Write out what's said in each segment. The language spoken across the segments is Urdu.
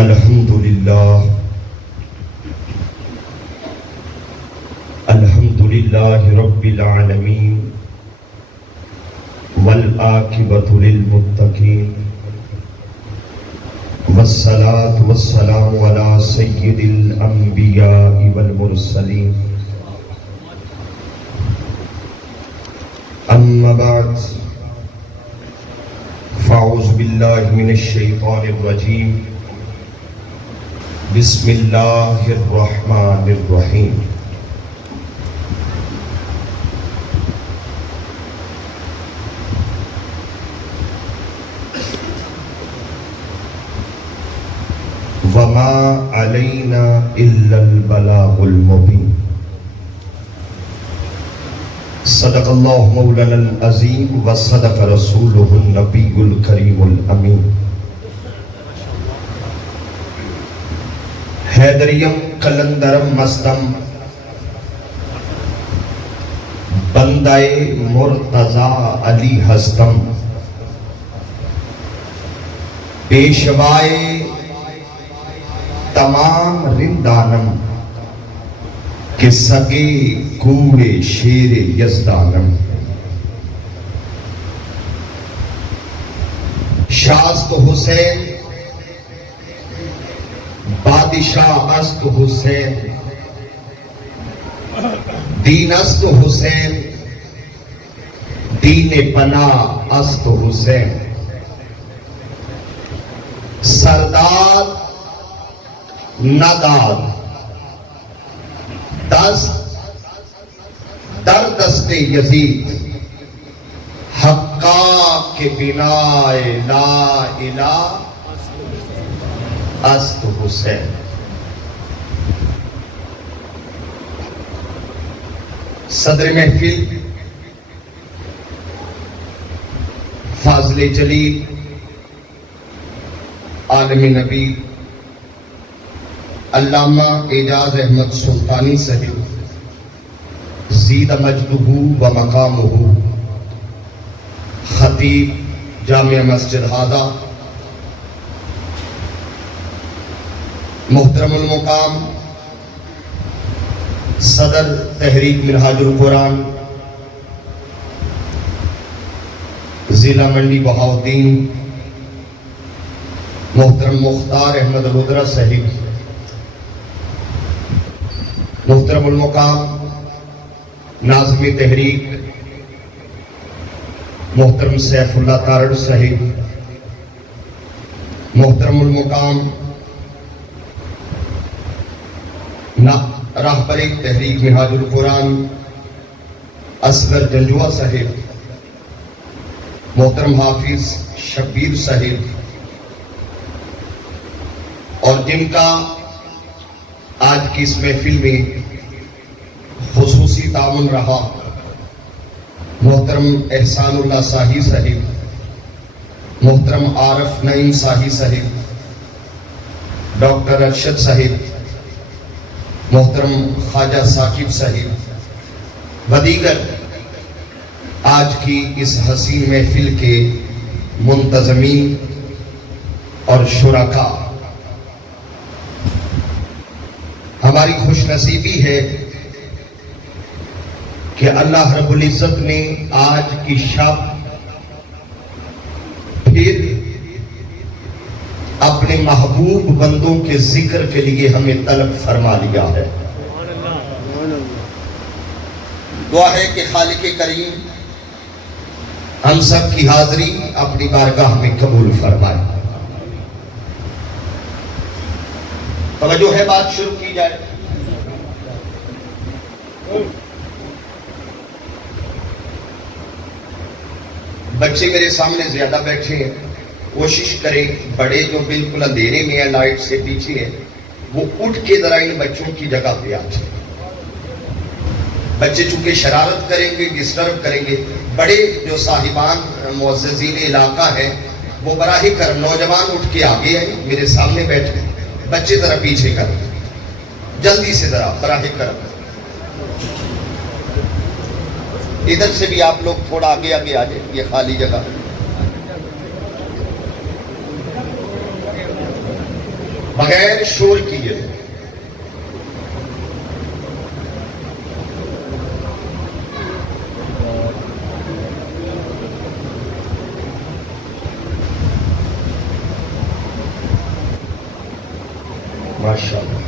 الحمد للہ رب العالمین والعاقبۃ للمتقین والصلاة والسلام علی سید الانبیاء والمرسلین اما بعد فاعوذ باللہ من الشیطان الرجیم بسم اللہ الرحمن الرحیم وما علینا الا البلاغ المبین صدق اللہ مولانا العظیم وصدق رسولہ النبی الکریم الامین حیدریم کلندرم مستم بندہ مرتضی علی ہستم پیشوائے تمام رندانم کہ سگے کوڑے شیر یزدانم شاست حسین بادشاہ است حسین دین است حسین دین پناہ است حسین سردار نداد دست در دست یزید حقا کے بنا لا الہ است حسین صدر محفل فاضل جلیل عالم نبی علامہ اعجاز احمد سلطانی صاحب زید مجدہ و مقامہ خطیب جامع مسجد ہادہ محترم المقام صدر تحریک منہاج القرآن ضلع منڈی بہاؤدین محترم مختار احمد رودرہ صاحب محترم المقام ناظم تحریک محترم سیف اللہ تارڑ صاحب محترم المقام راہبر تحریک منہاج القرآن اصغر جنجوہ صاحب محترم حافظ شبیر صاحب اور جن کا آج کی اس محفل میں خصوصی تعاون رہا محترم احسان اللہ ساہی صاحب محترم عارف نعیم ساہی صاحب ڈاکٹر ارشد صاحب محترم خواجہ ثاقب صاحب و دیگر آج کی اس حسین محفل کے منتظمین اور شرکاء، ہماری خوش نصیبی ہے کہ اللہ رب العزت نے آج کی شب پھر اپنے محبوب بندوں کے ذکر کے لیے ہمیں طلب فرما لیا ہے۔ دعا ہے کہ خالق کریم ہم سب کی حاضری اپنی بارگاہ میں قبول فرمائے۔ توجہ ہے، بات شروع کی جائے۔ بچے میرے سامنے زیادہ بیٹھے ہیں، کوشش کریں بڑے جو بالکل اندھیرے میں ہیں، لائٹ سے پیچھے ہیں، وہ اٹھ کے ذرا ان بچوں کی جگہ پہ آ جائیں۔ بچے چونکہ شرارت کریں گے، ڈسٹرب کریں گے، بڑے جو صاحبان معززین علاقہ ہیں وہ براہ کرم نوجوان اٹھ کے آگے آئیں، میرے سامنے بیٹھے، بچے ذرا پیچھے کریں، جلدی سے ذرا براہ کرم۔ ادھر سے بھی آپ لوگ تھوڑا آگے آگے آ جائیں، یہ خالی جگہ ہے۔ بغیر شور کیے. ماشاءاللہ.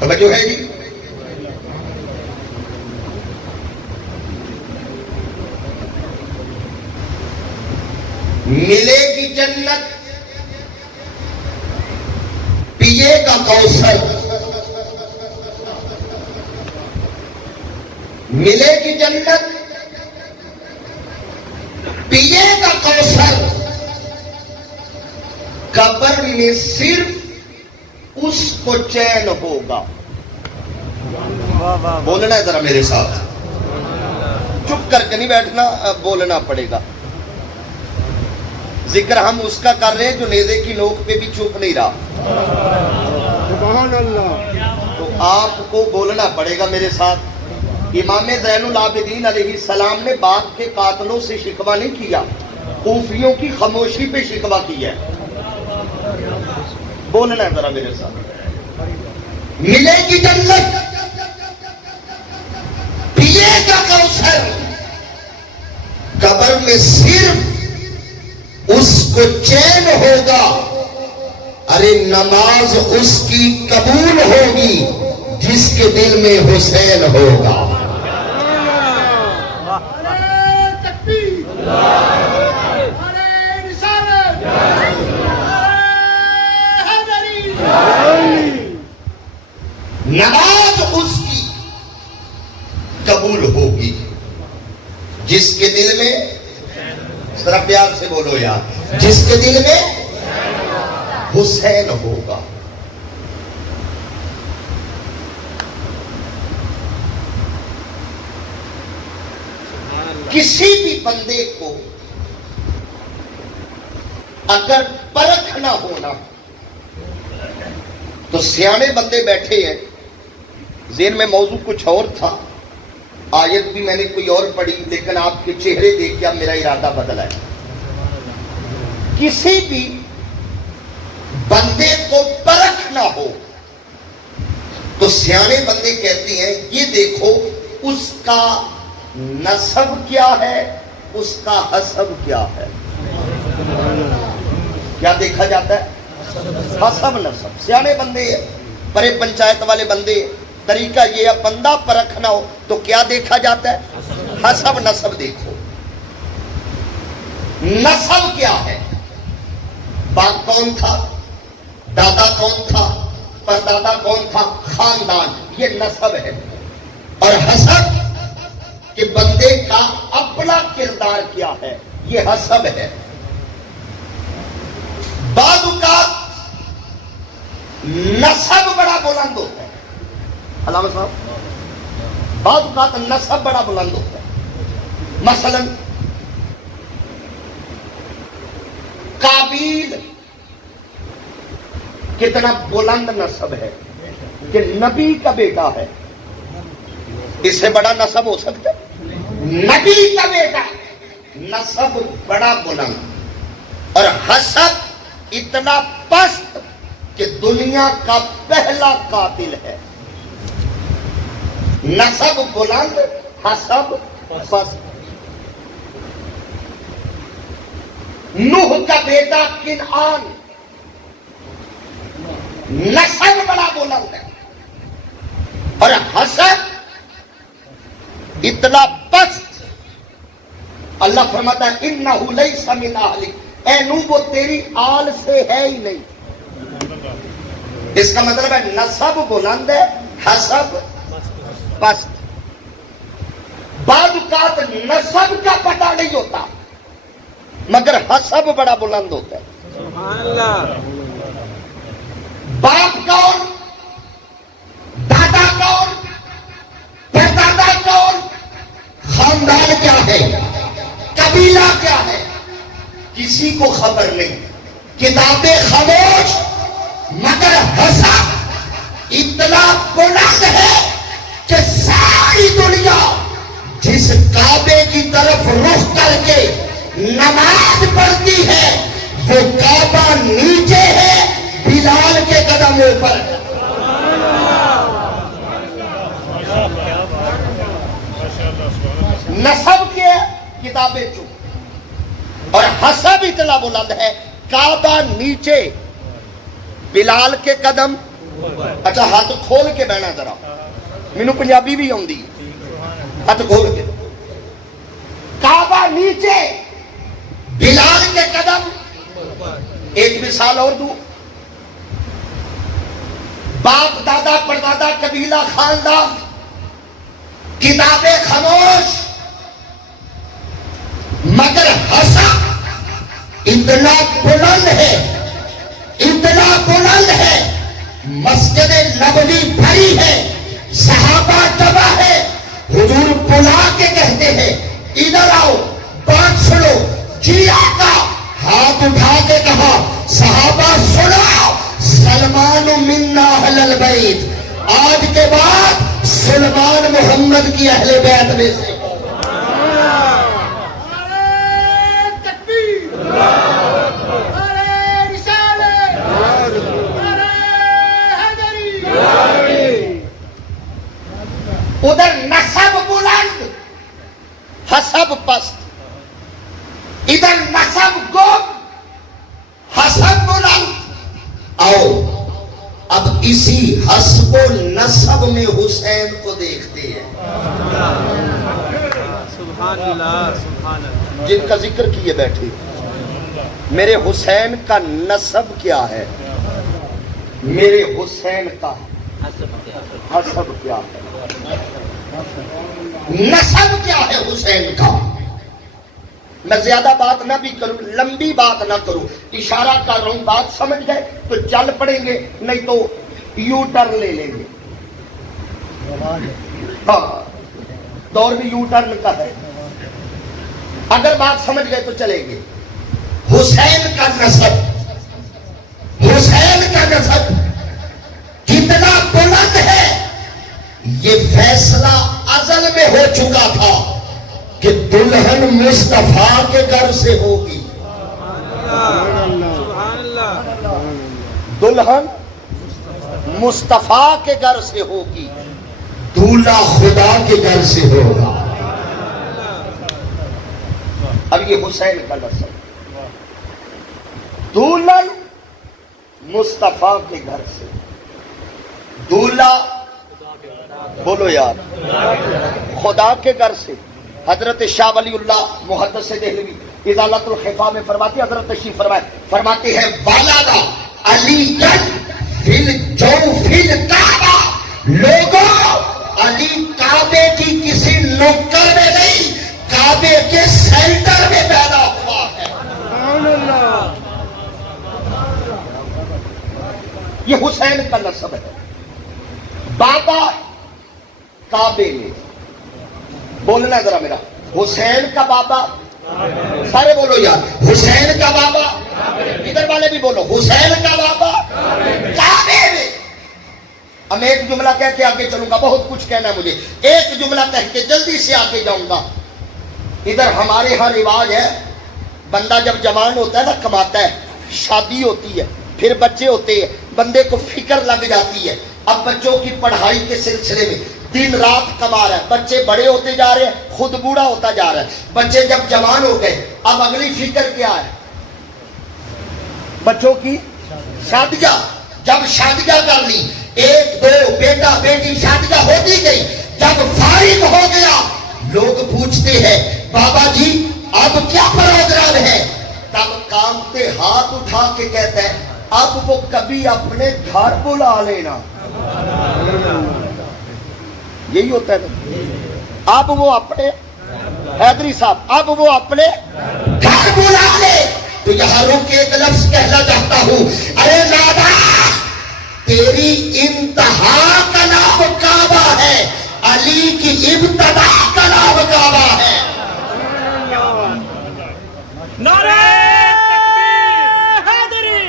توجہ ہے جی. ملے گی جنت، پیے گا کوثر. ملے گی جنت، پیے گا کوثر. قبر میں صرف اس کو چین ہوگا. بولنا ہے ذرا میرے ساتھ، چپ کر کے نہیں بیٹھنا، بولنا پڑے گا. ذکر ہم اس کا کر رہے ہیں جو نیزے کی نوک پہ بھی چپ نہیں رہا. سبحان اللہ. تو آپ کو بولنا پڑے گا میرے ساتھ. امام زین العابدین علیہ السلام نے باپ کے قاتلوں سے شکوہ نہیں کیا، کوفیوں کی خاموشی پہ شکوہ کیا ہے. بولنا ہے ذرا میرے ساتھ. ملے گی جنت، پیے گا کوثر. قبر میں صرف اس کو چین ہوگا. ارے نماز اس کی قبول ہوگی جس کے دل میں حسین ہوگا. نماز اس کی قبول ہوگی جس کے دل میں، ذرا پیار سے بولو یار، جس کے دل میں حسین ہوگا. کسی بھی بندے کو اگر پرکھنا ہونا تو سیانے بندے بیٹھے ہیں. ذہن میں موضوع کچھ اور تھا، آیت بھی میں نے کوئی اور پڑھی، لیکن آپ کے چہرے دیکھ کے میرا ارادہ بدلا ہے. کسی بھی بندے کو پرکھنا ہو تو سیانے بندے کہتے ہیں یہ دیکھو اس کا نسب کیا ہے، اس کا حسب کیا ہے. کیا دیکھا جاتا ہے؟ حسب نسب. سیانے بندے، بڑے پنچایت والے بندے. طریقہ یہ ہے بندہ پرکھنا ہو تو کیا دیکھا جاتا ہے؟ حسب نسب دیکھو. نسب کیا ہے؟ باپ کون تھا، دادا کون تھا، پردادا کون تھا، خاندان، یہ نسب ہے. اور حسب کہ بندے کا اپنا کردار کیا ہے، یہ حسب ہے. بعض اوقات نسب بڑا بلند ہوتا ہے. علامہ صاحب، بعض اوقات نسب بڑا بلند ہوتا ہے. مثلا قابیل کتنا بلند نسب ہے کہ نبی کا بیٹا ہے. اس سے بڑا نسب ہو سکتا ہے؟ نبی کا بیٹا، نسب بڑا بلند. اور حسب اتنا پست کہ دنیا کا پہلا قاتل ہے. نسب بلند، حسب پست. نوح کا بیٹا کنعان، نسب بڑا بلند ہے اور حسب اتنا پست. اللہ فرماتا ہے انہ لیس من اہلک، اے نوح وہ تیری آل سے ہے ہی نہیں. اس کا مطلب ہے نسب بلند ہے، حسب پست. بعض اوقات نسب کا پتہ نہیں ہوتا مگر حسب بڑا بلند ہوتا ہے. سبحان اللہ. باپ کون، دادا کون، پردادا کون، خاندان کیا ہے، قبیلہ کیا ہے، کسی کو خبر نہیں. کتابیں خاموش مگر حسب اتنا بلند ہے کہ ساری دنیا جس کعبے کی طرف رخ کر کے نماز پڑھتی ہے وہ کعبہ نیچے ہے، منہ پر ہے۔ نسب کے کتابیں چون اور حسب اتنا بلند ہے، کعبہ نیچے، بلال کے قدم، اچھا ہاتھ کھول کے بہنا ذرا، مینوں پنجابی بھی آندی ہے، ہاتھ کھول کے، کعبہ نیچے، بلال کے قدم۔ ایک مثال اور دوں، باپ دادا پردادا قبیلہ خاندان، کتابیں خاموش، مگر حسب اتنا بلند ہے، اتنا بلند ہے، مسجد نبوی بھری ہے، صحابہ جمع ہے، حضور بلا کے کہتے ہیں ادھر آؤ بات سنو، جی آقا، ہاتھ اٹھا کے کہا صحابہ سنو، سلمان منا اہل البیت، آج کے بعد سلمان محمد کی اہل بیت میں سے۔ ادھر نسب بلند، حسب پست، ادھر نسب گم، حسب بلند۔ آؤ اب اسی حسب و نسب میں حسین کو دیکھتے ہیں، سبحان اللہ سبحان اللہ، جن کا ذکر کیے بیٹھے۔ میرے حسین کا نسب کیا ہے، میرے حسین کا حسب کیا ہے، نسب کیا ہے حسین کا۔ میں زیادہ بات نہ بھی کروں، لمبی بات نہ کروں، اشارہ کر رہا ہوں، بات سمجھ گئے تو چل پڑیں گے، نہیں تو یو ٹرن لے لیں گے۔ ہاں دور بھی یو ٹرن کا ہے، اگر بات سمجھ گئے تو چلیں گے۔ حسین کا نسب، حسین کا نسب کتنا بلند ہے، یہ فیصلہ ازل میں ہو چکا تھا کہ دلہن مصطفیٰ کے گھر سے ہوگی، سبحان اللہ، دلہن مصطفیٰ کے گھر سے ہوگی، دولہا خدا کے گھر سے ہوگا۔ اب یہ حسین کا نسب، دلہن مصطفیٰ کے گھر سے، دولہا بولو یار خدا کے گھر سے۔ حضرت شاہ ولی اللہ محدث دہلوی ازالت الخفا میں فرماتے، حضرت تشریف فرمائے، فرماتے ہیں والادا علی فی الکعبہ، لوگوں علی کعبے کی کسی نوکر میں نہیں، کعبے کے سینٹر میں پیدا ہوا ہے۔ یہ حسین کا نسب ہے، بابا کعبے میں، بولنا ذرا میرا، حسین کا بابا، سارے بولو یار، حسین کا بابا، ادھر والے بھی بولو، حسین کا بابا کعبے میں۔ اب میں ایک جملہ کہہ کے آگے چلوں گا، بہت کچھ کہنا ہے مجھے، ایک جملہ کہہ کے جلدی سے آگے جاؤں گا۔ ادھر ہمارے ہاں رواج ہے، بندہ جب جوان ہوتا ہے نا، کماتا ہے، شادی ہوتی ہے، پھر بچے ہوتے ہیں، بندے کو فکر لگ جاتی ہے، اب بچوں کی پڑھائی کے سلسلے میں دن رات کما رہا ہے، بچے بڑے ہوتے جا رہے ہیں، خود بوڑھا ہوتا جا رہا ہے، بچے جب جوان ہو گئے، اب اگلی فکر کیا ہے، بچوں کی شادیاں۔ جب شادیاں کر لی، ایک دو بیٹا بیٹی شادیاں ہوتی گئی، جب فارغ ہو گیا، لوگ پوچھتے ہیں بابا جی اب کیا پروگرام ہے، تب کام پہ ہاتھ اٹھا کے کہتا ہے اب وہ کبھی اپنے گھر بلا لینا۔ یہی ہوتا ہے نا، اب وہ اپنے، حیدری صاحب اب وہ اپنے گھر بلا لے۔ تو یہاں رک کے ایک لفظ کہنا چاہتا ہوں، ارے دادا تیری انتہا کا نام کعبہ ہے، علی کی ابتدا کا نام کعبہ ہے۔ نعرہ تکبیر حیدری،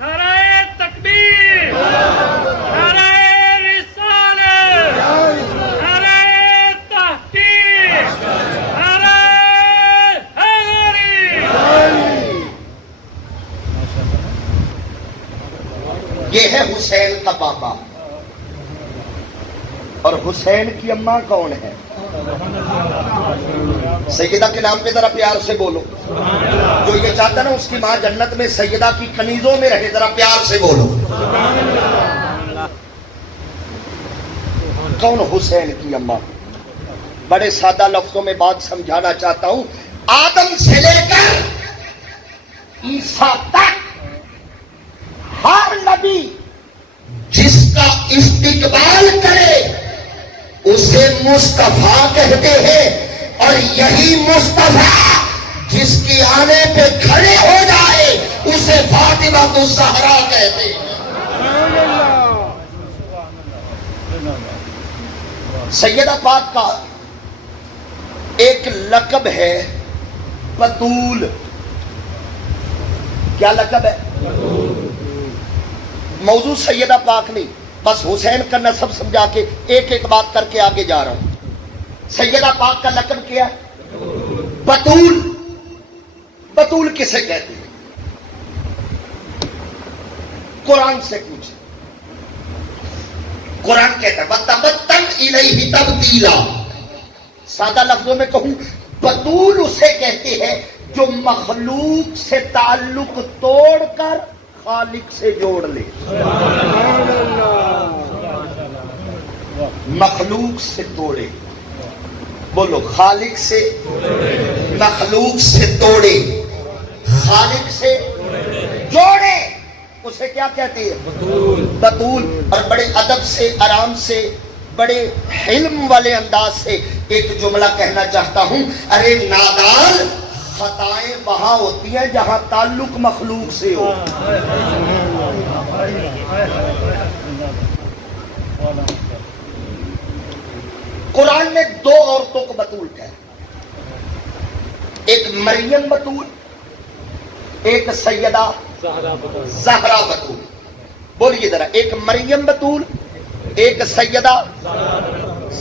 نعرہ تکبیر، نعرہ رسالت، نعرہ تحقیق، نعرہ حیدری۔ یہ ہے حسین کا بابا. اور حسین کی اماں کون ہے؟ سیدہ کے نام پہ ذرا پیار سے بولو. جو یہ چاہتا نا اس کی ماں جنت میں سیدہ کی کنیزوں میں رہے، ذرا پیار سے بولو. کون حسین کی اماں؟ بڑے سادہ لفظوں میں بات سمجھانا چاہتا ہوں. آدم سے لے کر عیسیٰ تک ہر نبی جس کا استقبال کرے اسے مصطفیٰ کہتے ہیں، اور یہی مصطفیٰ جس کی آنے پہ کھڑے ہو جائے اسے فاطمہ الزہرا کہتے ہیں. سیدہ پاک کا ایک لقب ہے بطول. کیا لقب ہے؟ موضوع سیدہ پاک نہیں، بس حسین کا نسب سمجھا کے ایک ایک بات کر کے آگے جا رہا ہوں. سیدہ پاک کا لقب کیا ہے؟ بطول. بطول کسے کہتے ہیں؟ قرآن سے پوچھیں. قرآن کہتا ہے وَتَبَتَّلْ إِلَيْهِ تَبْتِيلًا. سادہ لفظوں میں کہوں، بطول اسے کہتے ہیں جو مخلوق سے تعلق توڑ کر خالق سے جوڑ لے. مخلوق سے توڑے، بولو خالق سے، مخلوق سے توڑے، خالق سے جوڑے، اسے کیا کہتے ہیں؟ بطول. اور بڑے ادب سے، آرام سے، بڑے حلم والے انداز سے ایک جملہ کہنا چاہتا ہوں. ارے نادان، خطائیں وہاں ہوتی ہیں جہاں تعلق مخلوق سے ہو. قرآن نے دو عورتوں کو بطول کہا، ایک مریم بطول، ایک سیدہ زہرا بطول. بولیے ذرا، ایک مریم بطول، ایک سیدہ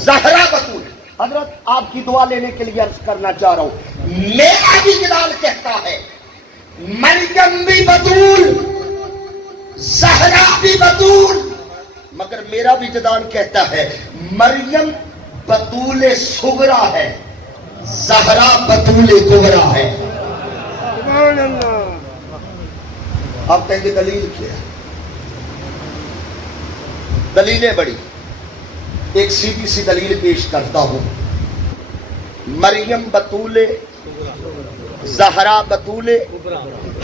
زہرا بطول. حضرت آپ کی دعا لینے کے لیے عرض کرنا چاہ رہا ہوں، میرا وجدان کہتا ہے مریم بھی بطول، زہرا بھی بطول، مگر میرا وجدان کہتا ہے مریم بطول صغرا ہے، زہرا بطول کبرا ہے. آپ کہیں گے دلیل کیا ہے؟ دلیلیں بڑی. ایک سیدھی سی دلیل پیش کرتا ہوں. مریم بطول، زہرا بطول.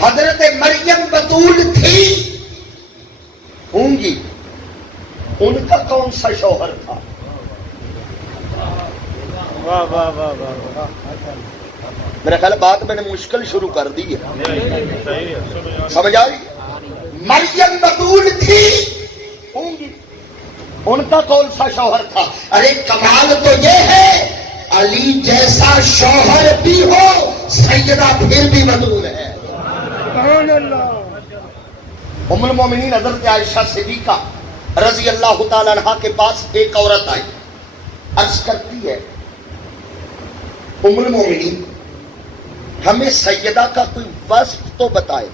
حضرت مریم بطول تھی، ہوں گی. ان کا کون سا شوہر تھا؟ میرا خیال بات میں نے مشکل شروع کر دی ہے، سمجھ آئی؟ مریم بطول تھی، ہوں گی. ان کا کون سا شوہر تھا؟ ارے کمال تو یہ ہے علی جیسا شوہر بھی ہو، سیدہ پھر بھی بطول ہے. ام المومنین حضرت عائشہ صدیقہ رضی اللہ تعالی عنہا کے پاس ایک عورت آئی، عرض کرتی ہے ام المومنین ہمیں سیدہ کا کوئی وصف تو بتائے.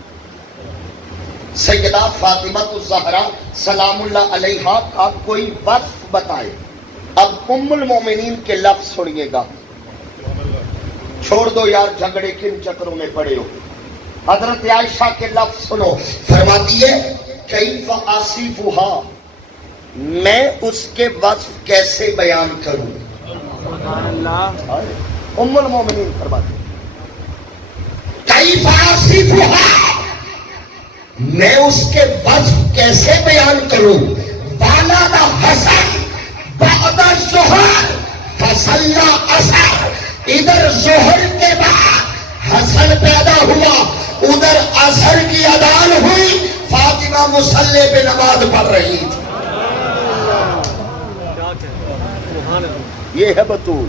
سیدہ فاطمہ الزہرا سلام اللہ علیہا کا کوئی وصف بتائے. اب ام المومنین کے لفظ سنیے گا. چھوڑ دو یار جھگڑے، کن چکروں میں پڑے ہو. حضرت عائشہ کے لفظ سنو. فرماتی ہے کیف آصفھا، میں اس کے وصف کیسے بیان کروں. ام المومنین فرماتی کیف آصفھا، میں اس کے وصف کیسے بیان کروں. والد حسن بعد ظہر فصلی عصر، ادھر ظہر کے بعد حسن پیدا ہوا، ادھر عصر کی اذان ہوئی، فاطمہ مصلی پہ نماز پڑھ رہی تھی. یہ ہے بطول.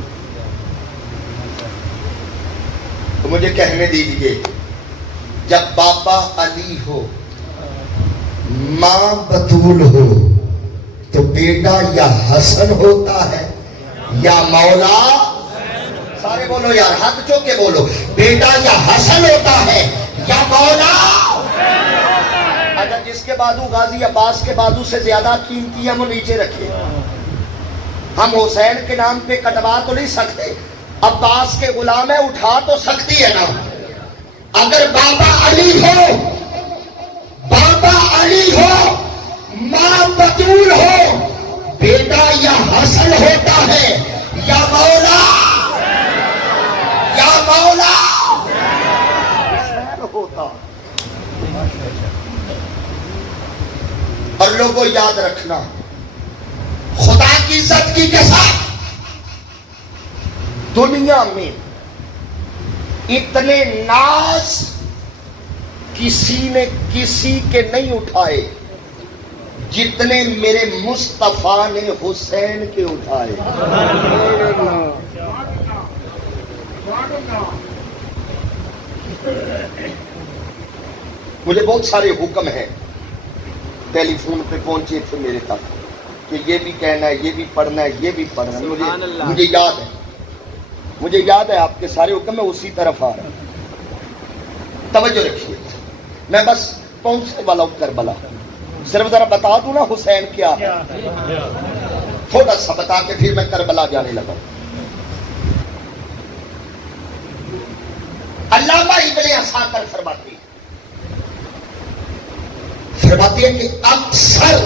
تو مجھے کہنے دیجئے، جب بابا علی ہو، ماں بطول ہو، تو بیٹا یا حسن ہوتا ہے یا مولا. سارے بولو یار، ہاتھ چوک کے بولو. بیٹا یا حسن ہوتا ہے یا مولا. اچھا جس کے بازو غازی عباس کے بازو سے زیادہ قیمتی ہے وہ نیچے رکھے. ہم حسین کے نام پہ کٹوا تو نہیں سکتے, عباس کے غلام ہے اٹھا تو سکتی ہے نا. اگر بابا علی ہو, بابا علی ہو, ماں بطول ہو, بیٹا یا حسن ہوتا ہے یا مولا, یا مولا حسین ہوتا. اور لوگوں یاد رکھنا, خدا کی عزت کی قسم, دنیا میں اتنے ناز کسی نے کسی کے نہیں اٹھائے جتنے میرے مصطفیٰ نے حسین کے اٹھائے. مجھے بہت سارے حکم ہیں ٹیلی فون پہ پہنچے تھے میرے تک کہ یہ بھی کہنا ہے, یہ بھی پڑھنا ہے, یہ بھی پڑھنا ہے. مجھے یاد ہے, مجھے یاد ہے آپ کے سارے حکم میں اسی طرف آ رہا ہوں. توجہ رکھیے, میں بس پہنچنے والا ہوں کربلا. صرف ذرا بتا دوں نا حسین کیا ہے, تھوڑا سا بتا کے پھر میں کربلا جانے لگا. علامہ ابن عساکر فرماتے ہیں کہ اکثر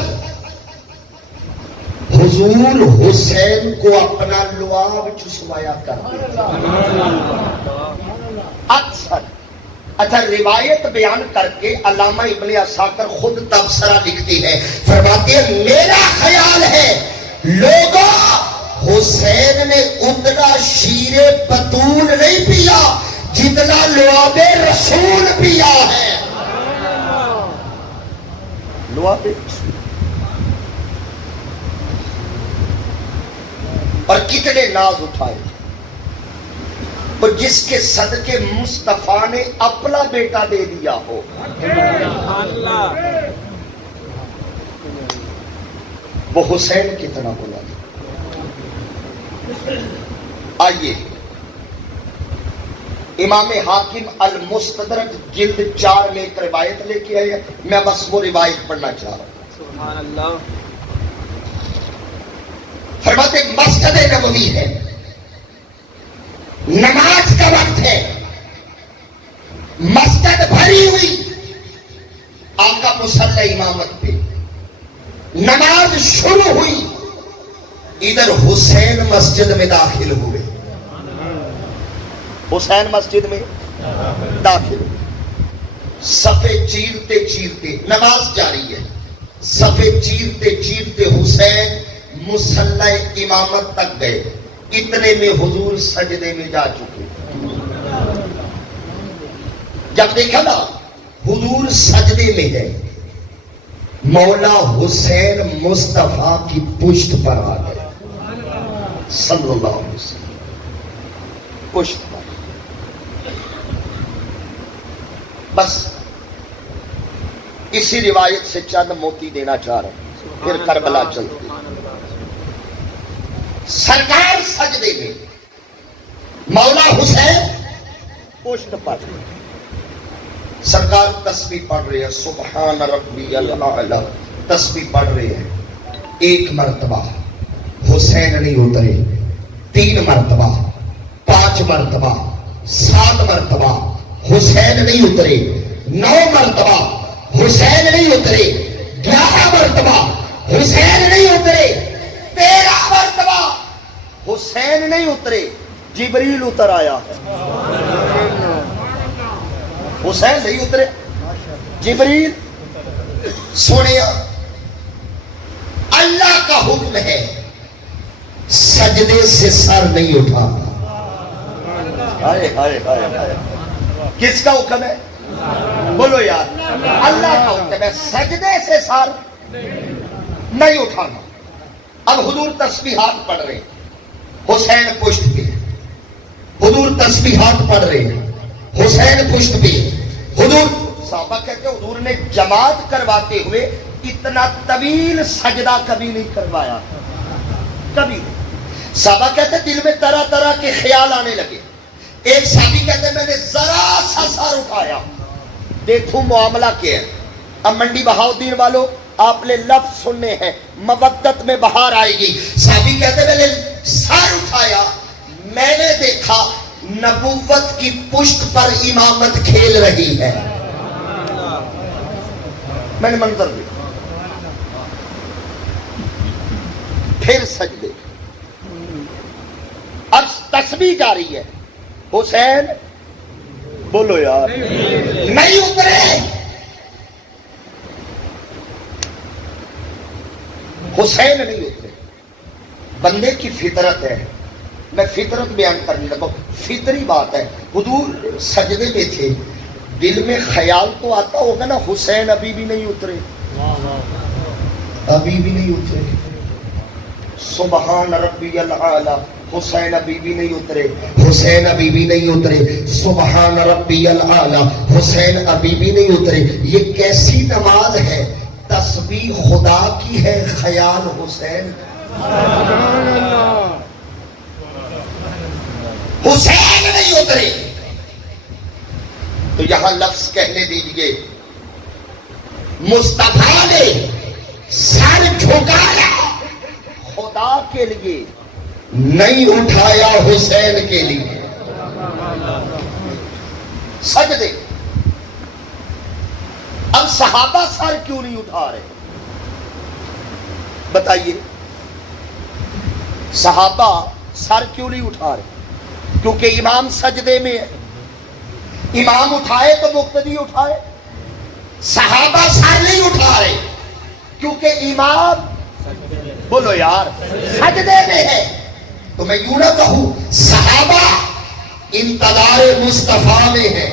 حضور حسین کو اپنا لعاب چسوایا کرتے تھے. اکثر. اچھا, روایت بیان کر کے علامہ ابن عساکر خود تبصرہ لکھتی ہے, فرماتے ہیں میرا خیال ہے لوگوں حسین نے اتنا شیر بطول نہیں پیا جتنا لعاب رسول پیا ہے. لعاب اور کتنے ناز اٹھائے, اور جس کے صدقے مصطفیٰ نے اپنا بیٹا دے دیا ہو. وہ حسین کتنا بلا. آئیے امام حاکم المستدرک جلد 4 میں ایک روایت لے کے آئے, میں بس وہ روایت پڑھنا چاہ رہا ہوں. سبحان اللہ. فرماتے مسجد نبوی ہے, نماز کا وقت ہے, مسجد بھری ہوئی, آقا مصلی امامت پہ, نماز شروع ہوئی, ادھر حسین مسجد میں داخل ہوئے. حسین مسجد میں داخل ہوئے, صفے چیرتے چیرتے, نماز جاری ہے, صفے چیرتے چیرتے حسین مصلی امامت تک گئے. اتنے میں حضور سجدے میں جا چکے. جب دیکھا نا حضور سجدے میں ہے, مولا حسین مصطفیٰ کی پشت پر آ گئے صلی اللہ علیہ وسلم. پشت پر. بس اسی روایت سے چند موتی دینا چاہ رہا ہوں, پھر کربلا چلتے. سرکار سجدے میں, مولا حسین پشت پر, سرکار تسبیح پڑھ رہے ہیں, سبحان ربی الاعلی تسبیح پڑھ رہے ہیں. 1 مرتبہ حسین نہیں اترے, 3 مرتبہ, 5 مرتبہ, 7 مرتبہ حسین نہیں اترے, 9 مرتبہ حسین نہیں اترے, 11 مرتبہ حسین نہیں اترے, 13 مرتبہ حسین نہیں اترے, جبریل اتر آیا ہے. حسین نہیں اترے, جبریل. سونے اللہ کا حکم ہے سجدے سے سر نہیں اٹھانا. کس کا حکم ہے؟ بولو یار, اللہ کا حکم ہے سجدے سے سر نہیں اٹھانا. اب حضور تسبیحات پڑھ رہے ہیں, حسین پشت پہ, حضور تسبیحات پڑھ رہے ہیں, حسین پشت پہ. حضور صحابہ کہتے ہیں حضور نے جماعت کرواتے ہوئے اتنا طویل سجدہ کبھی نہیں کروایا, کبھی نہیں. صحابہ کہتے ہیں دل میں طرح طرح کے خیال آنے لگے. ایک صحابی کہتے ہیں میں نے ذرا سا سر اٹھایا, دیکھوں معاملہ کیا ہے. اب منڈی بہاؤدین والوں آپ نے لفظ سننے ہیں، مودت میں بہار آئے گی. صحابی کہتے میں نے سر اٹھایا، میں نے دیکھا نبوت کی پشت پر امامت کھیل رہی ہے. میں نے منظر دیکھا. پھر سجدے. اب تسبیح جاری ہے. حسین بولو یار نہیں اترے. حسین نہیں اترے. بندے کی فطرت ہے، میں فطرت بیان کرنے لگا، فطری بات ہے. حضور سجدے میں تھے، دل میں خیال تو آتا ہوگا نا حسین ابھی بھی نہیں اترے، ابھی بھی نہیں اترے. سبحان ربی الاعلی، حسین ابھی بھی نہیں اترے، حسین ابھی بھی نہیں اترے. سبحان ربی الاعلی، حسین ابھی بھی نہیں اترے. یہ کیسی نماز ہے؟ تسبیح خدا کی ہے، خیال حسین. حسین نہیں اترے. تو یہاں لفظ کہنے دیجئے، مصطفیٰ نے سر جھکایا خدا کے لیے، نہیں اٹھایا حسین کے لیے. سجدے. اب صحابہ سر کیوں نہیں اٹھا رہے؟ بتائیے، صحابہ سر کیوں نہیں اٹھا رہے؟ کیونکہ امام سجدے میں ہے. امام اٹھائے تو مقتدی اٹھائے. صحابہ سر نہیں اٹھا رہے کیونکہ امام بولو یار سجدے میں ہے. تو میں یوں نہ کہوں صحابہ انتظار مصطفیٰ میں ہے.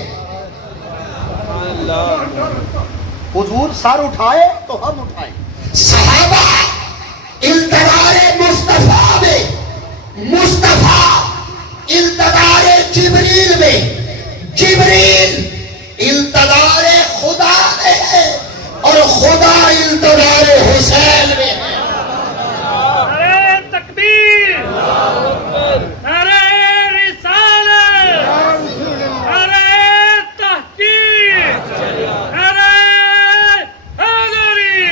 حضور سر اٹھائے تو ہم اٹھائیں. صحابہ انتظار مصطفیٰ میں، مصطفیٰ انتظار جبریل میں، جبریل انتظار خدا میں ہے، اور خدا انتظار حسین میں ہے. نعرہ تکبیر، نعرہ رسالت، نعرہ تحقیق، نعرہ حیدری.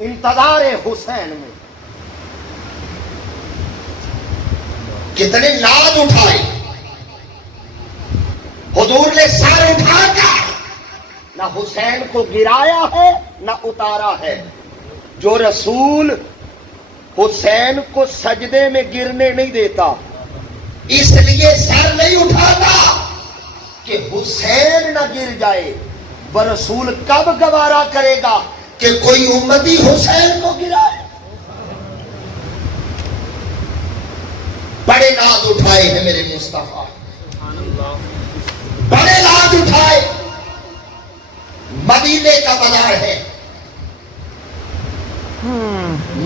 انتظار حسین میں. کتنے ناد اٹھائے. حضور نے سر اٹھا کر نہ حسین کو گرایا ہے نہ اتارا ہے. جو رسول حسین کو سجدے میں گرنے نہیں دیتا، اس لیے سر نہیں اٹھاتا کہ حسین نہ گر جائے. وہ رسول کب گوارا کرے گا کہ کوئی امتی حسین کو گرائے؟ بڑے ناز اٹھائے ہیں میرے مصطفیٰ، بڑے ناز اٹھائے. مدینے کا بازار ہے.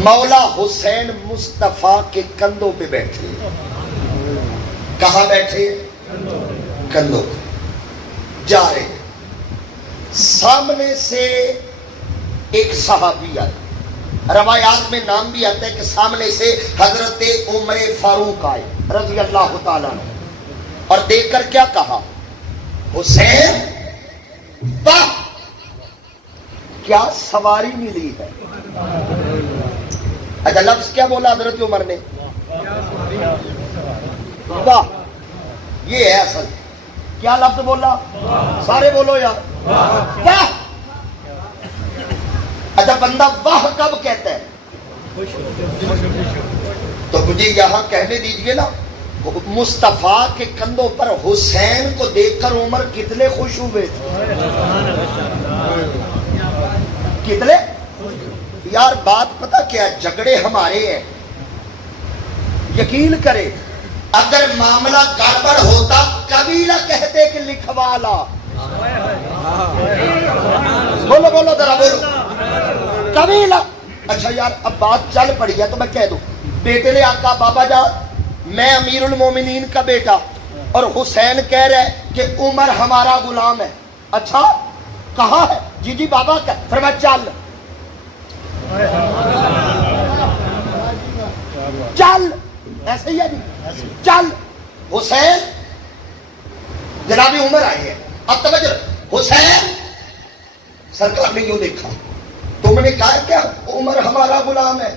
مولا حسین مصطفیٰ کے کندھوں پہ بیٹھے. کہاں بیٹھے؟ کندھوں پہ. جا رہے. سامنے سے ایک صحابی آئے. روایات میں نام بھی آتا ہے کہ سامنے سے حضرت عمر فاروق آئے رضی اللہ تعالیٰ عنہ، اور دیکھ کر کیا کہا؟ حسین واہ کیا سواری ملی ہے. اچھا لفظ کیا بولا حضرت عمر نے؟ واہ. یہ ہے اصل. کیا لفظ بولا؟ سارے بولو یار واہ. اچھا بندہ واہ کب کہتا ہے؟ تو مجھے یہاں کہنے دیجئے نا، مصطفیٰ کے کندھوں پر حسین کو دیکھ کر عمر کتنے خوش ہوئے تھے. کتنے یار. بات پتہ کیا، جھگڑے ہمارے ہیں. یقین کرے اگر معاملہ گڑبڑ ہوتا کبھی نہ کہتے کہ لکھوا لا. بولو بولو ذرا بولو. کبھی نہ. اچھا یار اب بات چل پڑی ہے تو میں کہہ دوں، بیٹے نے آقا بابا جان میں امیر المومنین کا بیٹا، اور حسین کہہ رہا ہے کہ عمر ہمارا غلام ہے. اچھا کہاں ہے؟ جی جی بابا کا. فرمایا چل چل. ایسے ہی ہے جی چل. حسین جناب عمر آئے ہیں. اب توجہ. حسین سرکار نے یوں دیکھا، تم نے کہا کیا عمر ہمارا غلام ہے؟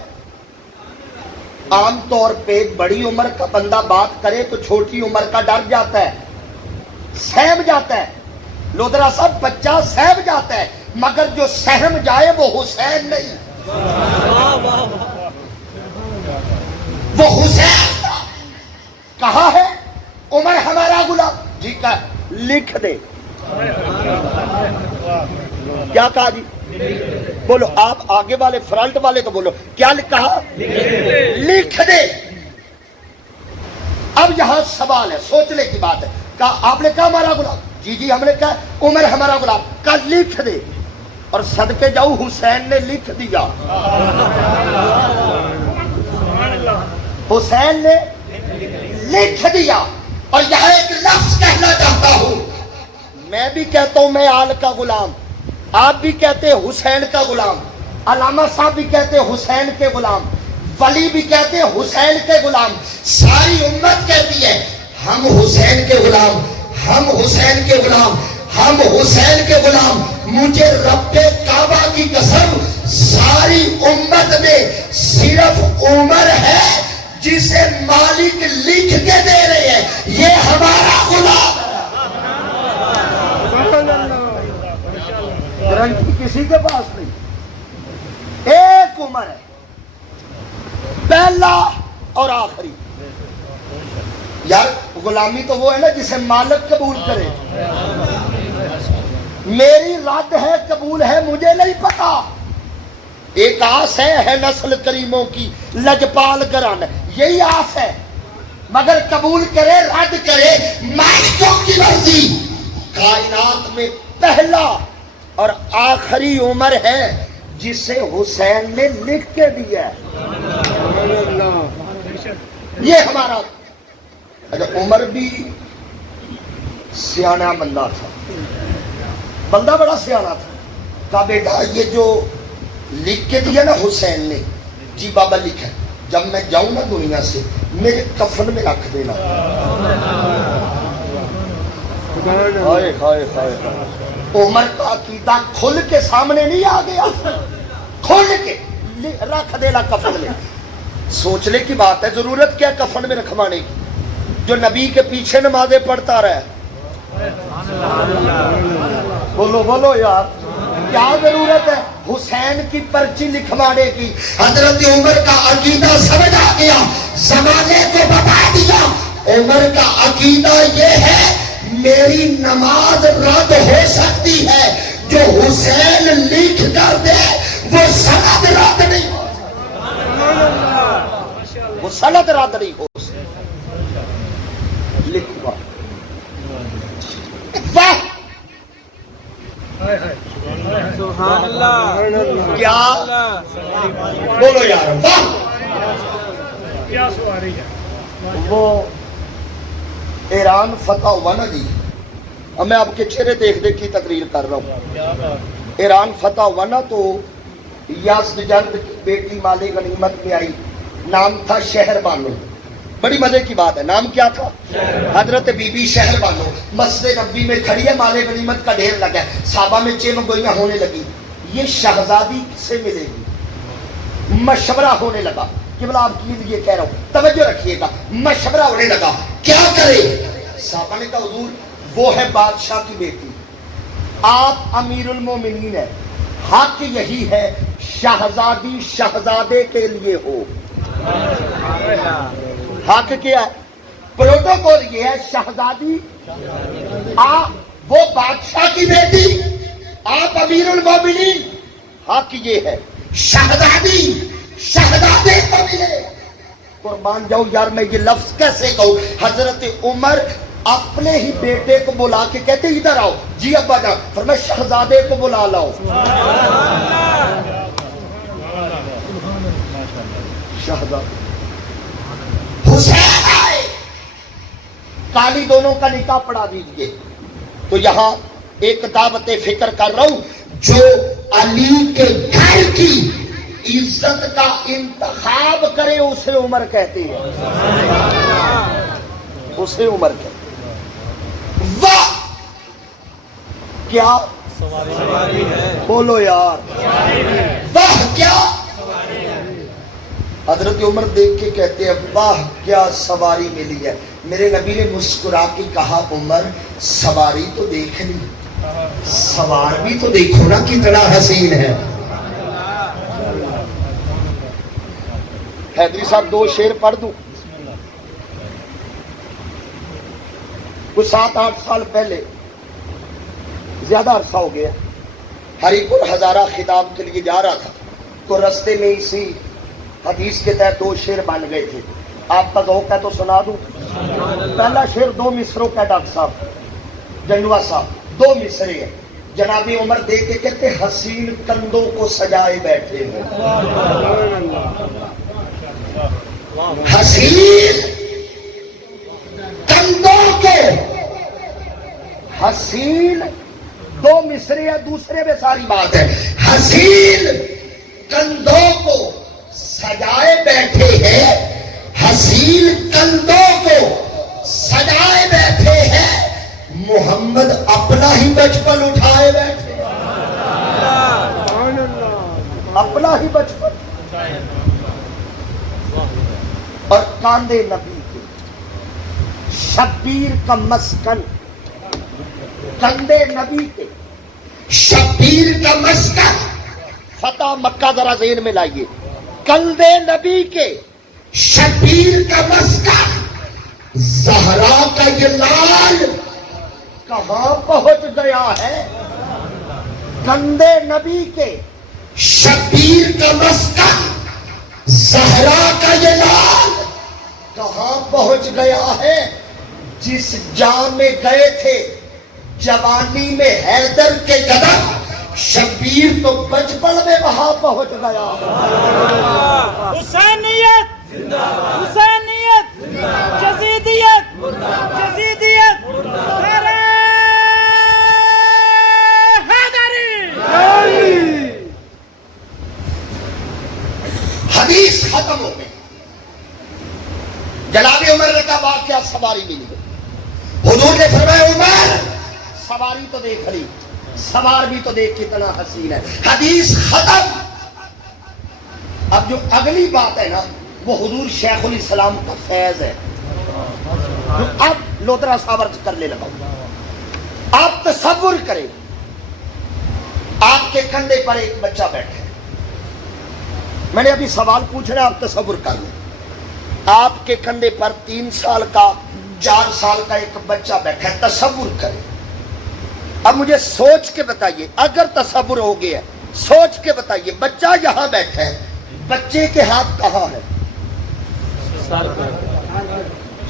عام طور پہ بڑی عمر کا بندہ بات کرے تو چھوٹی عمر کا ڈر جاتا ہے، سہم جاتا ہے. لودرا صاحب بچہ سہم جاتا ہے، مگر جو سہم جائے وہ حسین نہیں، وہ حسین تھا. کہا ہے عمر ہمارا غلام، جی کہا لکھ دے. کیا کہا جی؟ بولو آپ آگے والے فرنٹ والے تو بولو کیا کہا؟ لکھ دے. اب یہاں سوال ہے، سوچنے کی بات ہے. کہا آپ نے کہا ہمارا غلام، جی جی ہم نے کہا عمر ہمارا غلام. کہا لکھ دے. اور صدقے جاؤ حسین نے لکھ دیا. حسین نے لکھ دیا. اور یہاں ایک لفظ کہنا چاہتا ہوں، میں بھی کہتا ہوں میں آل کا غلام، آپ بھی کہتے ہیں حسین کا غلام، علامہ صاحب بھی کہتے ہیں حسین کے غلام، ولی بھی کہتے ہیں حسین کے غلام. ساری امت کہتی ہے ہم حسین کے غلام، ہم حسین کے غلام، ہم حسین کے غلام. مجھے رب کعبہ کی قسم ساری امت میں صرف عمر ہے جسے مالک لکھ کے دے رہے ہیں یہ ہمارا غلام. گارنٹی کسی کے پاس نہیں. ایک عمر ہے، پہلا اور آخری. یار غلامی تو وہ ہے نا جسے مالک قبول کرے. میری رد ہے قبول ہے مجھے نہیں پتا. ایک آس ہے نسل کریموں کی لجپال گران، یہی آس ہے، مگر قبول کرے رد کرے مالکوں کی مرضی. کائنات میں پہلا اور آخری عمر ہے جسے حسین نے لکھ کے دیا ہے. یہ ہمارا. اچھا عمر بھی سیانا بندہ تھا، بندہ بڑا سیانا تھا. کہا بیٹا یہ جو لکھ کے دیا نا حسین نے، جی بابا لکھا، جب میں جاؤں نا دنیا سے میرے کفن میں رکھ دینا. ہائے ہائے ہائے. عمر کا عقیدہ کھل کے سامنے نہیں آ گیا، کھل کے رکھ دینا کفن میں. سوچنے کی بات ہے ضرورت کیا کفن میں رکھوانے کی، جو نبی کے پیچھے نمازیں پڑھتا رہا. بولو بولو یار کیا ضرورت ہے حسین کی پرچی لکھوانے کی. حضرت عمر کا عقیدہ سمجھ آ گیا، زمانے کو بتا دیا. عمر کا عقیدہ یہ ہے میری نماز رد ہو سکتی ہے، جو حسین لکھ کر دے وہ سند رد نہیں ہو سکتی، وہ سند رد نہیں ہو سکتی. لکھوا واہ سبحان اللہ. کیا بولو یار واہ. کیا سواری ہے. وہ ایران فتح ہوا نا جی، اب میں آپ کے چہرے دیکھ دیکھ کی تقریر کر رہا ہوں. ایران فتح ہوا نا تو یزدجرد کی بیٹی مال غنیمت میں آئی، نام تھا شہر بانو. بڑی مزے کی بات ہے، نام کیا تھا؟ حضرت بی بی شہر بانو. مسجد نبوی میں کھڑی ہے، مال غنیمت کا ڈھیر لگا ہے، صحابہ میں چین گوئیاں ہونے لگی. یہ شہزادی سے ملے گی، مشورہ ہونے لگا. کہ بلا آپ کی لیے کہہ رہا ہوں توجہ رکھیے گا. مشورہ ہونے لگا کیا کرے. صحابہ نے کہا حضور وہ ہے بادشاہ کی بیٹی، آپ امیر المومنین ہیں، حق یہی ہے شہزادی شہزادے کے لیے ہو. حق کیا ہے؟ پروٹوکول یہ ہے شہزادی وہ بادشاہ کی بیٹی، آپ امیر المومنین. حق یہ ہے شہزادی شہزادے کو ملے. قربان جاؤ یار میں یہ لفظ کیسے کہوں. حضرت عمر اپنے ہی بیٹے کو بلا کے کہتے ادھر آؤ. جی ابا جان. فرمایا شہزادے کو بلا لاؤ. شہزادے حسین آئے، کالی دونوں کا نکاح پڑھا دیجئے. تو یہاں ایک دعوت فکر کر رہا ہوں، جو علی کے گھر کی عزت کا انتخاب کرے اسے عمر کہتے ہیں، اسے عمر کہتے ہیں. واہ کیا بولو یار، واہ کیا. حضرت عمر دیکھ کے کہتے ہیں واہ کیا سواری ملی ہے. میرے نبی نے مسکرا کے کہا عمر سواری تو دیکھ لی، سوار بھی تو دیکھو نا کتنا حسین ہے. حیدری صاحب 2 شعر پڑھ دوں. کچھ 7-8 سال پہلے، زیادہ عرصہ ہو گیا، ہری پور ہزارہ خطاب کے لیے جا رہا تھا تو رستے میں اسی حدیث کے تحت 2 شعر بن گئے تھے. آپ کا ذوق ہے تو سنا دوں. پہلا شعر 2 مصروں کا، ڈاکٹر صاحب جنڈوا صاحب 2 مصرے ہیں. جناب عمر دیکھ کے کہتے حسین کندھوں کو سجائے بیٹھے ہیں. حسین کندھوں کے، حسین 2 مصرے ہیں، دوسرے میں ساری بات ہے. حسین کندھوں کو سجائے بیٹھے ہیں، حسین کندھوں کو سجائے بیٹھے ہیں، محمد اپنا ہی بچپن اٹھائے بیٹھے. اپنا ہی بچپن اور کاندھے نبی کے، شبیر کا مسکن، کندھے نبی کے شبیر کا مسکن. فتح مکہ ذرا ذہن میں لائیے. کندھے نبی کے شبیر کا مسکن، زہرا کا یہ لال کہاں پہنچ گیا ہے. کندھے نبی کے شبیر کا مسکن، زہرا کا یہ لال کہاں پہنچ گیا ہے. جس جام میں گئے تھے جوانی میں حیدر کے قدم، شبیر تو بچپن میں وہاں پہنچ گیا. حسینیت حسینیت جزیدیت جزیدیت نعرہ حیدری. حدیث ختم ہو گئی. جناب عمر نے کہا واقعہ سواری ملی. حضور نے فرمایا عمر سواری تو دیکھ لی، سوار بھی تو دیکھ کتنا حسین ہے. حدیث ختم. اب جو اگلی بات ہے نا وہ حضور شیخ الاسلام کا فیض ہے. اب لودرا صاحب عرض کرنے لگا. آپ تصور کریں آپ کے کندھے پر ایک بچہ بیٹھا ہے. میں نے ابھی سوال پوچھنا، آپ تصور کر لیں. آپ کے کندھے پر 3 سال کا 4 سال کا ایک بچہ بیٹھا ہے. تصور کریں. اب مجھے سوچ کے بتائیے، اگر تصور ہو گیا سوچ کے بتائیے، بچہ یہاں بیٹھا ہے، بچے کے ہاتھ کہاں ہے؟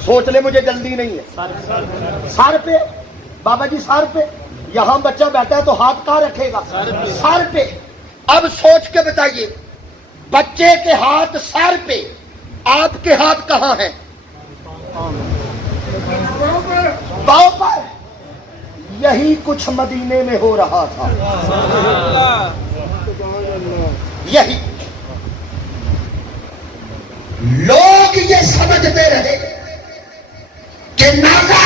سوچ لے، مجھے جلدی نہیں ہے. سر پہ بابا جی، سر پہ. یہاں بچہ بیٹھا ہے تو ہاتھ کہاں رکھے گا؟ سر پہ. اب سوچ کے بتائیے، بچے کے ہاتھ سر پہ، آپ کے ہاتھ کہاں ہیں؟ پاؤں پر. یہی کچھ مدینے میں ہو رہا تھا. یہی لوگ یہ سمجھتے رہے کہ نانا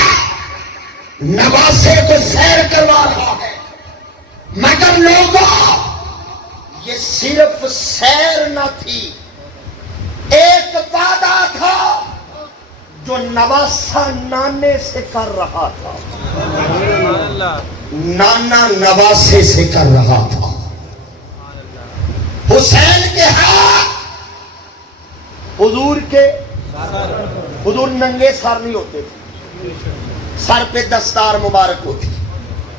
نواسے کو سیر کروا رہا ہے، مگر لوگوں یہ صرف سیر نہ تھی، ایک وعدہ تھا جو نواسا نانے سے کر رہا تھا. نانا نواسے سے کر رہا تھا. حسین کے ہاتھ حضور کے، حضور ننگے سر نہیں ہوتے تھے، سر پہ دستار مبارک ہوتی.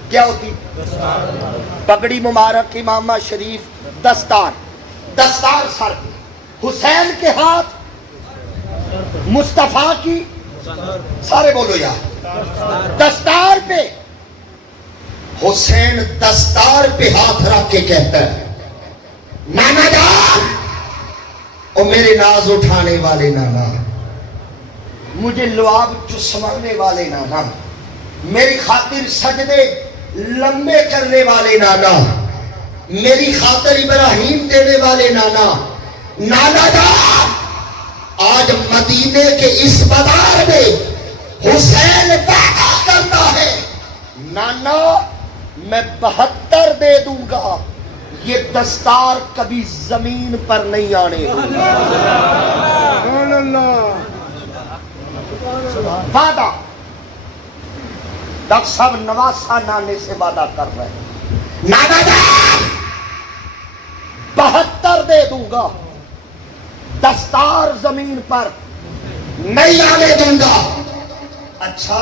کیا ہوتی؟ پگڑی مبارک، امامہ شریف، دستار، دستار سر پہ. حسین کے ہاتھ مصطفیٰ کی، سارے بولو یار، دستار پہ. حسین دستار پہ ہاتھ رکھ کے کہتا ہے نانا جان، او میرے ناز اٹھانے والے نانا، مجھے لعاب چسوانے والے نانا، میری خاطر سجدے لمبے کرنے والے نانا، میری خاطر ابراہیم دینے والے نانا. نانا جان آج مدینے کے اس بازار میں حسین وعدہ کرتا ہے، نانا میں 72 دے دوں گا، یہ دستار کبھی زمین پر نہیں آنے دوں گا۔ وعدہ ڈاکٹر صاحب نواسا نانے سے وعدہ کر رہے ہیں، نانا جان 72 دے دوں گا، دستار زمین پر نہیں آنے دوں گا۔ اچھا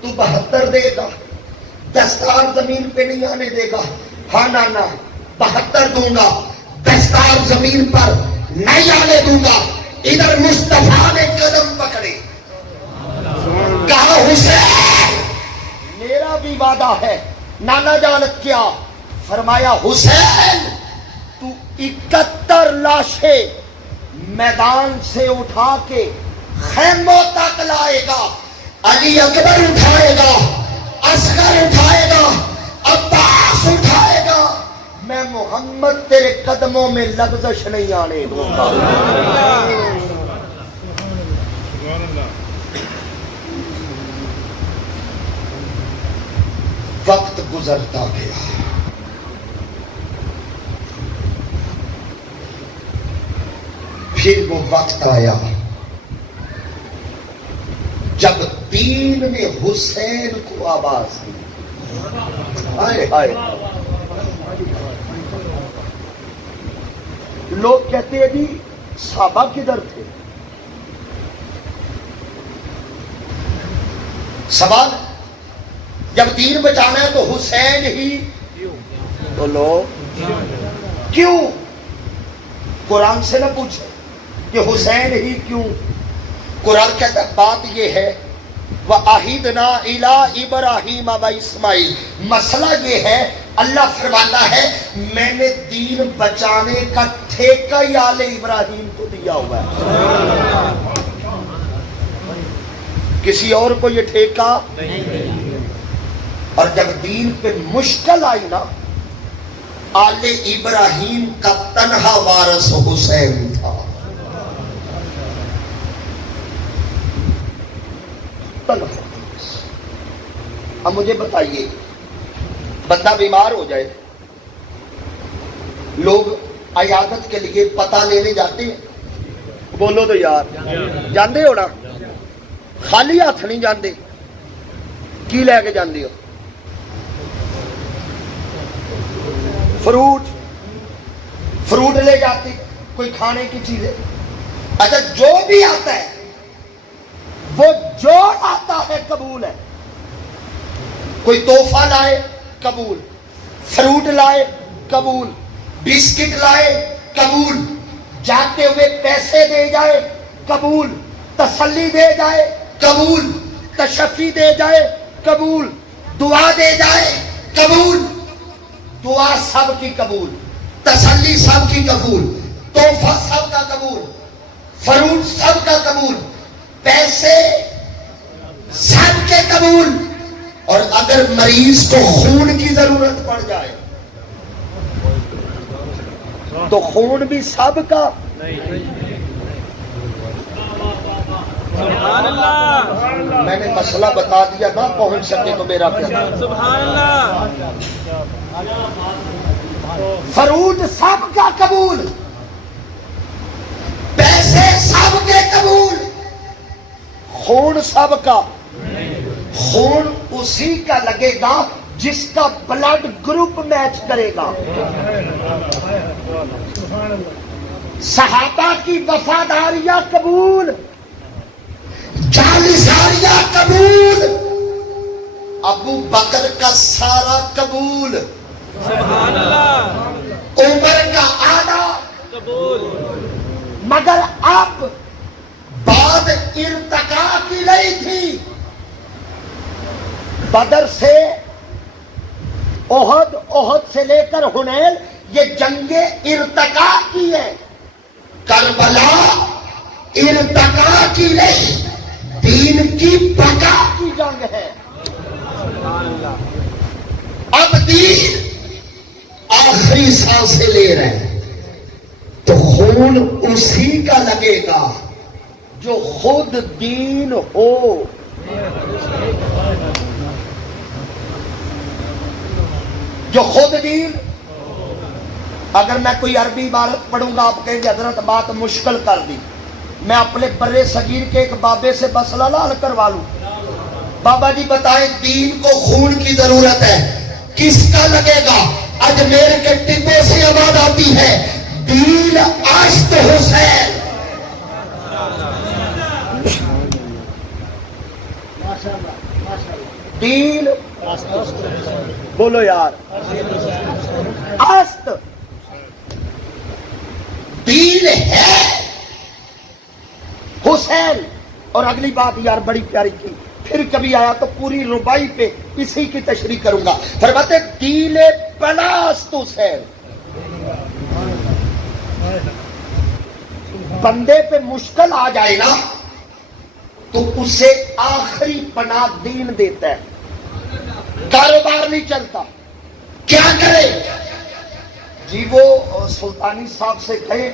تو 72 دے گا، دستار زمین پہ نہیں آنے دے گا؟ ہاں نانا 72 دوں گا، دستار زمین پر نہیں آنے دوں گا۔ ادھر مصطفیٰ نے قدم پکڑے، کہا حسین میرا بھی وعدہ ہے۔ نانا جان کیا فرمایا؟ حسین تو 71 لاشیں میدان سے اٹھا کے خیموں تک لائے گا، علی اکبر اٹھائے گا، اصغر اٹھائے گا، عباس اٹھائے گا، میں محمد تیرے قدموں میں لغزش نہیں آنے دوں گا۔ وقت گزرتا گیا، پھر وہ وقت آیا جب دین نے حسین کو آواز دی۔ ہائے ہائے، لوگ کہتے ہیں جی صحابہ کدھر تھے؟ سوال، جب دین بچانا ہے تو حسین ہی تو لو کیوں؟ قرآن سے نہ پوچھے کہ حسین ہی کیوں؟ قرآن کہتا ہے بات یہ ہے وَأَعِدْنَا إِلَىٰ إِبْرَاهِيمَ وَإِسْمَاعِيلَ، مسئلہ یہ ہے اللہ فرماتا ہے میں نے دین بچانے کا ٹھیکہ ہی آل ابراہیم کو دیا ہوا ہے، کسی اور کو یہ ٹھیکہ نہیں۔ اور جب دین پہ مشکل آئی نا، آل ابراہیم کا تنہا وارث حسین تھا۔ اب مجھے بتائیے، بندہ بیمار ہو جائے، لوگ عیادت کے لیے پتہ لینے جاتے ہیں، بولو تو یار جاندے ہو نا؟ خالی ہاتھ نہیں جاندے، کی لے کے جاندے ہو؟ فروٹ لے جاتے، کوئی کھانے کی چیزیں۔ اچھا جو بھی آتا ہے وہ جو آتا ہے قبول ہے، کوئی تحفہ لائے قبول، فروٹ لائے قبول، بسکٹ لائے قبول، جاتے ہوئے پیسے دے جائے قبول، تسلی دے جائے قبول، تشفی دے جائے قبول، دعا دے جائے قبول، دعا سب کی قبول، تسلی سب کی قبول، تحفہ سب کا قبول، فروٹ سب کا قبول، پیسے سب کے قبول۔ اور اگر مریض کو خون کی ضرورت پڑ جائے تو خون بھی سب کا۔ سبحان اللہ، میں نے مسئلہ بتا دیا، نہ پہنچ سکے تو میرا کیا؟ سبحان اللہ، فروٹ سب کا قبول، پیسے سب کے قبول، خون سب کا۔ خون اسی کا لگے گا جس کا بلڈ گروپ میچ کرے گا۔ صحابہ کی وفاداریاں قبول، جانثاریاں قبول، ابو بکر کا سارا قبول، سبحان اللہ، عمر کا آدھا قبول، مگر اب بات ارتقا کی نہیں تھی۔ بدر سے احد، احد سے لے کر حنین، یہ جنگیں ارتقا کی ہے، کربلا ارتقا کی نہیں، دین کی بقا کی جنگ ہے۔ اب دین آخری سانسیں لے رہے ہیں تو خون اسی کا لگے گا جو خود دین ہو۔ جو خود دین. اگر میں کوئی عربی عبارت پڑھوں گا آپ کہیں گے حضرت بات مشکل کر دی. میں اپنے برے صغیر کے ایک بابے سے مسئلہ حل کروا لوں. بابا جی بتائیں دین کو خون کی ضرورت ہے, کس کا لگے گا؟ اجمیر کے ٹبے سے آواز آتی ہے دین آشت حسین. دین بولو یار, آست دین ہے حسین. اور اگلی بات یار بڑی پیاری کی, پھر کبھی آیا تو پوری ربائی پہ اسی کی تشریح کروں گا. فرماتے دین پناست حسین. بندے پہ مشکل آ جائے نا تو اسے آخری پناہ دین دیتا ہے. کاروبار نہیں چلتا, کیا کرے جی؟ وہ سلطانی صاحب سے کہے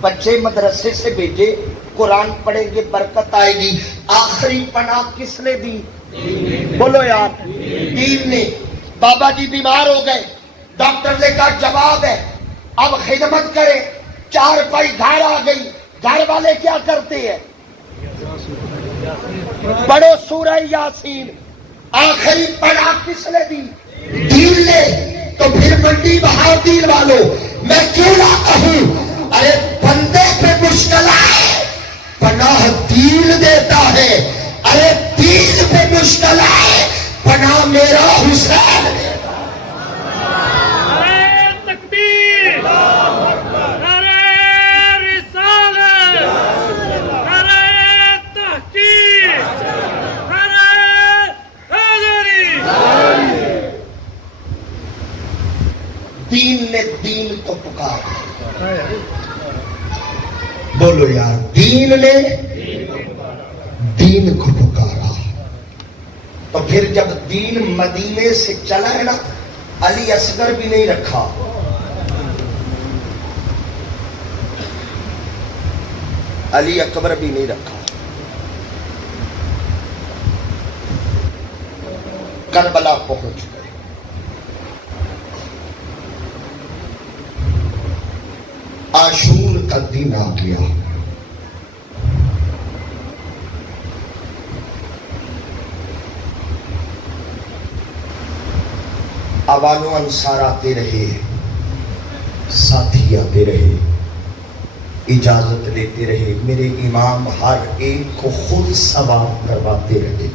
بچے مدرسے سے بھیجے, قرآن پڑھیں گے برکت آئے گی. آخری پناہ کس نے دی؟ بولو یار, دین نے. بابا جی بیمار ہو گئے, ڈاکٹر نے کہا جواب ہے اب خدمت کرے. 4 پائی گھر آ گئی, گھر والے کیا کرتے ہیں؟ پڑھو سورہ یاسین. آخری پناہ کس نے دی؟ دین نے. تو پھر منڈی بہار دین والو, میں کیوں نہ کہوں ارے بندے پہ مشکل آئے پناہ دین دیتا ہے. ارے دین پہ مشکل آئے پناہ میرا حسین دیتا نعرہ تکبیر, نعرہ رسالت, نعرہ تحقیق, نعرہ حیدری. دین نے دین کو پکارا. بولو یار, دین نے دین کو پکارا. تو پھر جب دین مدینے سے چلا ہے نا, علی اصغر بھی نہیں رکھا, علی اکبر بھی نہیں رکھا. کربلا پہنچ گئے. عاشور کا دن آ گیا. اوان و انصار آتے رہے, ساتھی آتے رہے, اجازت لیتے رہے. میرے امام ہر ایک کو خود ثواب کرواتے رہے.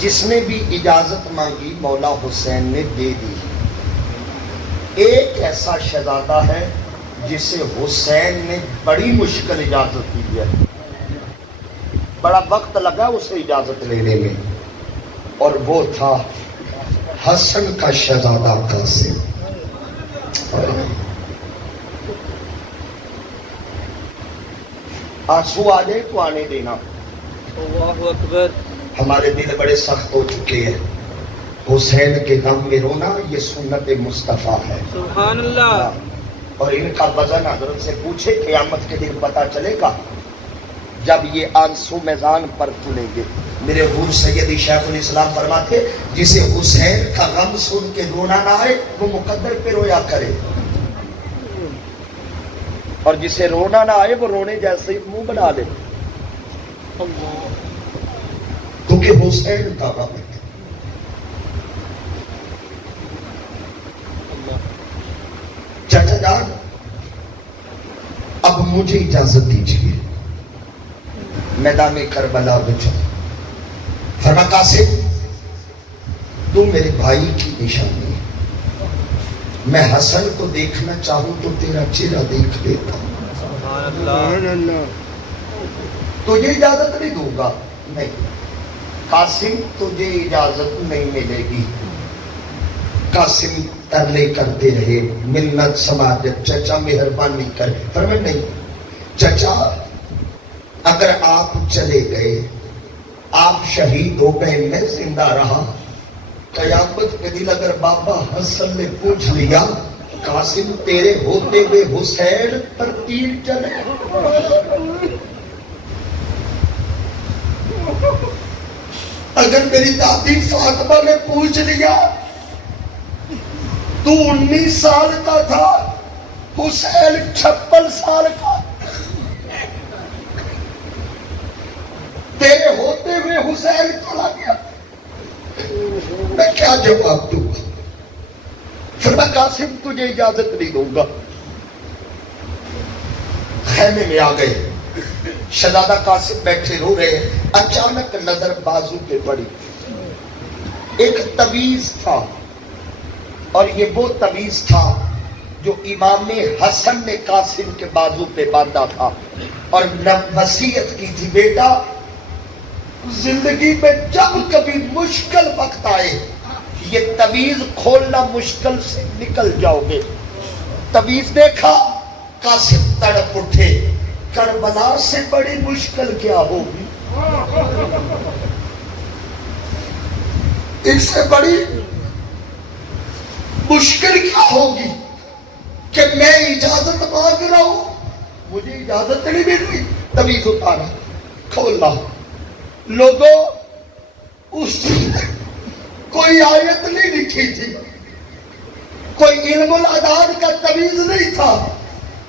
جس نے بھی اجازت مانگی مولا حسین نے دے دی. ایک ایسا شہزادہ ہے جسے حسین نے بڑی مشکل اجازت دی ہے, بڑا وقت لگا اسے اجازت لینے میں, اور وہ تھا حسن کا شہزادہ قاسم. آنسو آ جائے تو آنے دینا. اللہ اکبر. ہمارے دل بڑے سخت ہو چکے ہیں. حسین کے غم میں رونا یہ سنت مصطفیٰ ہے. سبحان اللہ. اور ان کا وزن حضرت سے پوچھے قیامت کے دن پتا چلے گا جب یہ آنسو میدان پر تلیں گے. میرے حضور سیدی شیخ الاسلام فرماتے جسے حسین کا غم سن کے رونا نہ آئے وہ مقدر پہ رویا کرے, اور جسے رونا نہ آئے وہ رونے جیسے ہی منہ بنا لے, کیونکہ حسین کا غم ہے. چچا جان اب مجھے اجازت دیجیے, میدان کربلا بچا. فرما قاسم تو میرے بھائی کی نشانی ہے, میں حسن کو دیکھنا چاہوں تو تیرا چہرہ دیکھ لیتا ہوں. سبحان اللہ. تجھے اجازت نہیں دوں گا. نہیں قاسم تجھے اجازت نہیں ملے گی. قاسم ترلے کرتے رہے, منت سماجت, چچا مہربانی کر. فرمائے نہیں چچا اگر آپ چلے گئے, آپ شہید ہو گئے, میں زندہ رہا, قیامت کے دن اگر بابا حسن نے پوچھ لیا قاسم تیرے ہوتے ہوئے حسین پر تیر چلے, اگر میری دادی فاطمہ نے پوچھ لیا تو 19 سال کا تھا، حسین 56 سال کا، تیرے ہوتے ہوئے حسین چلا گیا، میں کیا جواب دوں گا؟ پھر میں قاسم تجھے اجازت نہیں دوں گا۔ خیمے میں آ گئے، شہزادہ قاسم بیٹھے رو رہے ہیں، اچانک نظر بازو پہ پڑی، ایک تویز تھا، اور یہ وہ تویز تھا جو امام حسن نے قاسم کے بازو پہ باندھا تھا، اور وصیت کی تھی بیٹا زندگی میں جب کبھی مشکل وقت آئے یہ تویز کھولنا مشکل سے نکل جاؤ گے۔ تویز دیکھا، قاسم تڑپ اٹھے، کربلا سے بڑی مشکل کیا ہوگی، اس سے بڑی مشکل کیا ہوگی کہ میں اجازت مانگ رہا ہوں، مجھے اجازت نہیں مل رہی، تویز اتارا، کھولا، لوگوں اس کوئی آیت نہیں لکھی تھی، کوئی علم العداد کا تویز نہیں تھا،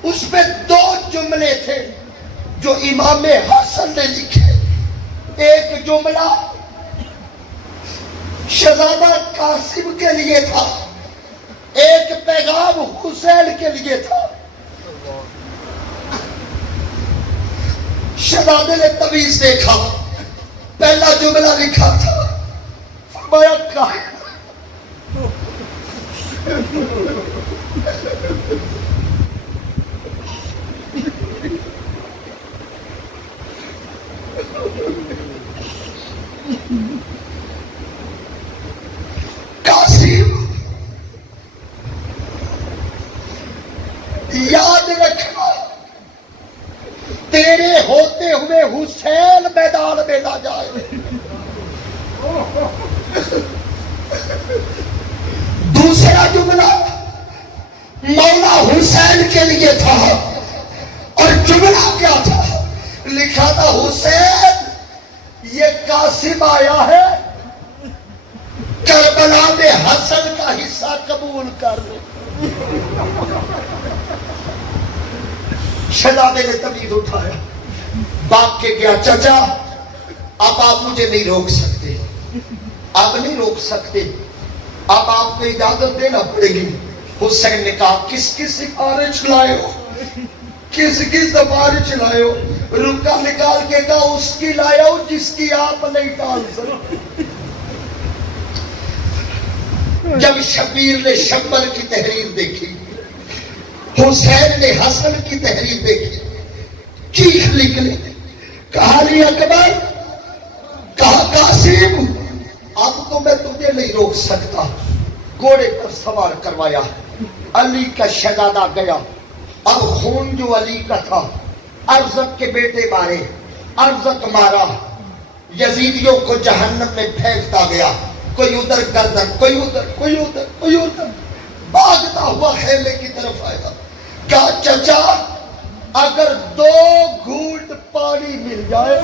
اس میں 2 جملے تھے جو امام حسن نے لکھے۔ ایک جملہ شہزادہ قاسم کے لیے تھا، ایک پیغام حسین کے لیے تھا۔ شہزادے نے تویز دیکھا، پہلا جملہ لکھا تھا، فرمایا قاسم یاد رکھنا، تیرے ہوتے ہوئے حسین میدان میں نہ جائے۔ دوسرا جملہ مولا حسین کے لیے تھا، اور جملہ کیا تھا؟ لکھا تھا حسین یہ قاسم آیا ہے، کربلا میں حسن کا حصہ قبول کر لے۔ شہزادے نے تویز اٹھایا، باپ کے گیا، چچا اب آپ مجھے نہیں روک سکتے، آپ نہیں روک سکتے، اب آپ کو اجازت دینا پڑے گی۔ حسین نے کہا کس کی سفارش لائے ہو، کس کی سفارش لائے ہو؟ رکا نکال کے کہا اس کی لایا ہو جس کی آپ نہیں ٹال سکتے۔ جب شبیر نے شمبر کی تحریر دیکھی، حسین نے حسن کی تحریر دیکھی، چیخ نکلی، کہا علی اکبر، کہا قاسم اب تو میں تجھے نہیں روک سکتا۔ گھوڑے پر سوار کروایا، علی کا شہزادہ گیا، اب خون جو علی کا تھا ارزق کے بیٹے مارے، ارزق مارا، یزیدیوں کو جہنم میں پھینکتا گیا، کوئی ادھر گردن، کوئی ادھر، کوئی ادھر، کوئی ادھر، بھاگتا ہوا خیمے کی طرف آیا، کہا چچا اگر 2 گھونٹ پانی مل جائے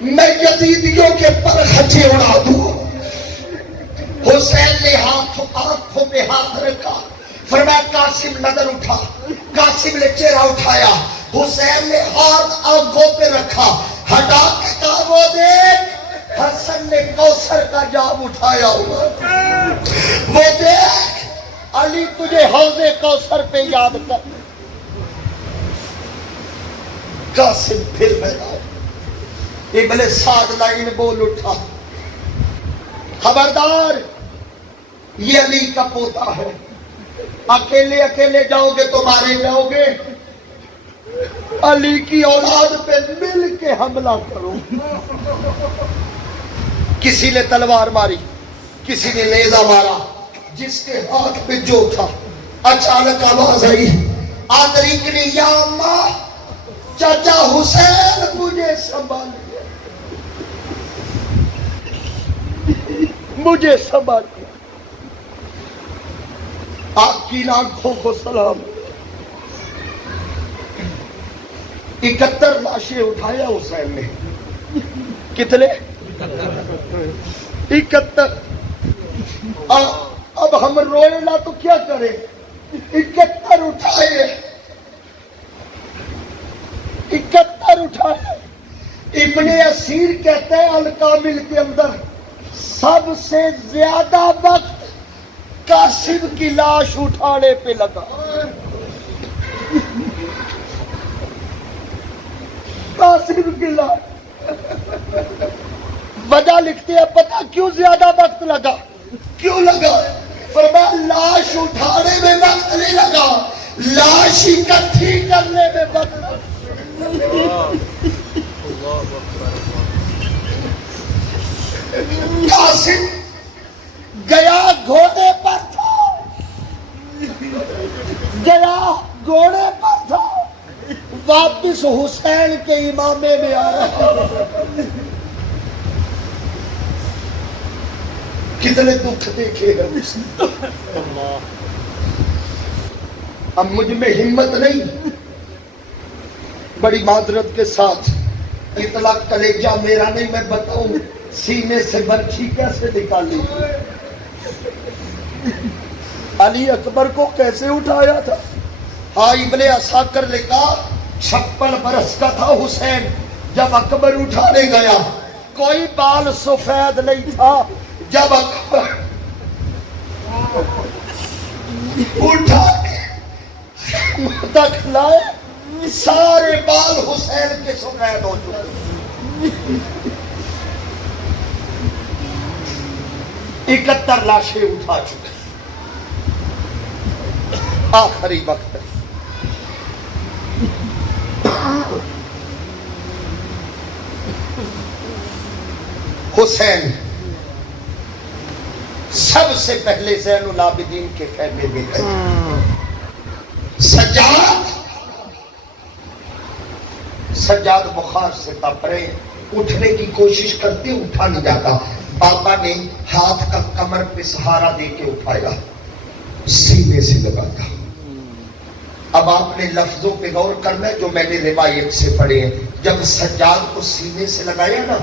میں یزیدیوں کے پر خچے اڑا دوں۔ حسین نے آنکھوں پہ ہاتھ رکھا، فرمایا قاسم نظر اٹھا، قاسم نے چہرہ اٹھایا، حسین نے ہاتھ آنکھوں پہ رکھا، ہٹا کے کہا وہ دیکھ حسن نے کوثر کا جام اٹھایا ہوا، وہ دیکھ علی تجھے حوض کوثر پہ یاد کر۔ قاسم پھر میدان، ابن سعد لائن بول اٹھا، خبردار یہ علی کا پوتا ہے، اکیلے اکیلے جاؤ گے تو مارے جاؤ گے، علی کی اولاد پہ مل کے حملہ کرو۔ کسی نے تلوار ماری، کسی نے نیزہ مارا، جس کے ہاتھ پہ جو تھا۔ اچانک آواز آئی، آدریکنی یا اماں، چچا حسین مجھے سنبھالیے، مجھے سنبھالیے۔ آپ کی آنکھوں کو سلام۔ 71 لاشیں اٹھایا حسین نے، کتنے؟ 71. اب ہم روئے نا تو کیا کریں؟ 71 اٹھائے. 71 اٹھائے. ابن اسیر کہتے ہیں الکامل کے اندر سب سے زیادہ وقت قاسم کی لاش اٹھانے پہ لگا. قاسم کی لاش. وجہ لکھتے ہیں پتہ کیوں زیادہ وقت لگا؟ کیوں لگا؟ فرمایا لاش اٹھانے میں وقت نہیں لگا، لاش اکٹھی کرنے میں وقت لگا. قاسم گیا گھوڑے پر تھا، گیا گھوڑے پر تھا، واپس حسین کے امامے میں آیا. کتنے دکھ دیکھے گا. اب مجھ میں ہمت نہیں، بڑی معذرت کے ساتھ اتنا کلیجہ میرا نہیں، میں بتاؤں سینے سے برچھی کیسے نکالی، علی اکبر کو کیسے اٹھایا تھا. ہاں ابن عساکر نے کہا 56 برس کا تھا حسین جب اکبر اٹھانے گیا، کوئی بال سفید نہیں تھا. جب اکبر اٹھانے تک لائے سارے بال حسین کے سفید ہو چکے. 71 لاشیں اٹھا چکے. آخری وقت حسین سب سے پہلے زین العابدین کے خیمے میں گئے. سجاد بخار سے تپ رہے، اٹھنے کی کوشش کرتے اٹھا نہیں جاتا. بابا نے ہاتھ کا کمر پہ سہارا دے کے اٹھایا، سینے سے لگایا. اب آپ نے لفظوں پہ غور کرنا ہے جو میں نے روایت سے پڑھے ہیں. جب سجاد کو سینے سے لگایا نا،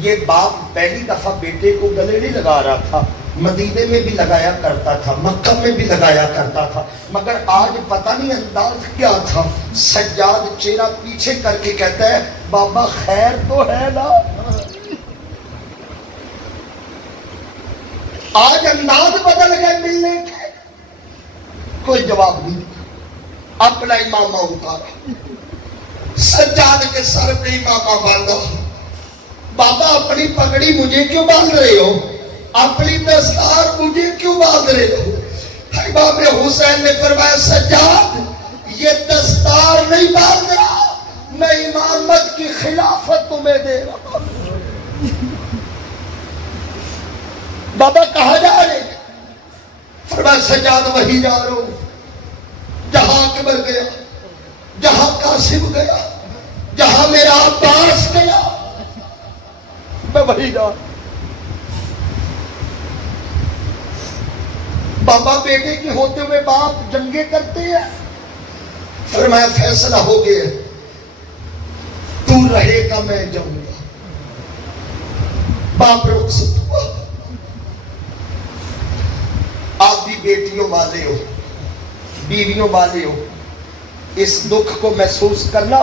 یہ باپ پہلی دفعہ بیٹے کو گلے نہیں لگا رہا تھا، مدینے میں بھی لگایا کرتا تھا، مکہ میں بھی لگایا کرتا تھا، مگر آج پتہ نہیں انداز کیا تھا. سجاد چہرہ پیچھے کر کے کہتا ہے بابا خیر تو ہے نا. آج انداز بدل گئے ملنے کے. کوئی جواب نہیں. اپنا امامہ اتارا، سجاد کے سر پہ امامہ باندھا. بابا اپنی پگڑی مجھے کیوں باندھ رہے ہو؟ اپنی دستار مجھے کیوں باندھ رہے ہو؟ امام حسین نے فرمایا سجاد یہ دستار نہیں باندھ رہا، میں امامت کی خلافت تمہیں دے رہا ہوں. بابا کہاں جا رہے؟ فرمایا سجاد وہی جا رہا ہوں جہاں اکبر گیا، جہاں قاسم گیا، جہاں میرا عباس گیا، میں وہی جا. بابا بیٹے کے ہوتے ہوئے باپ جنگیں کرتے ہیں. فرمایا فیصلہ ہو گیا، تو رہے گا میں جاؤں گا. باپ رخصت ہوا. آپ بھی بیٹیوں والے ہو، بیویوں والے ہو، اس دکھ کو محسوس کرنا،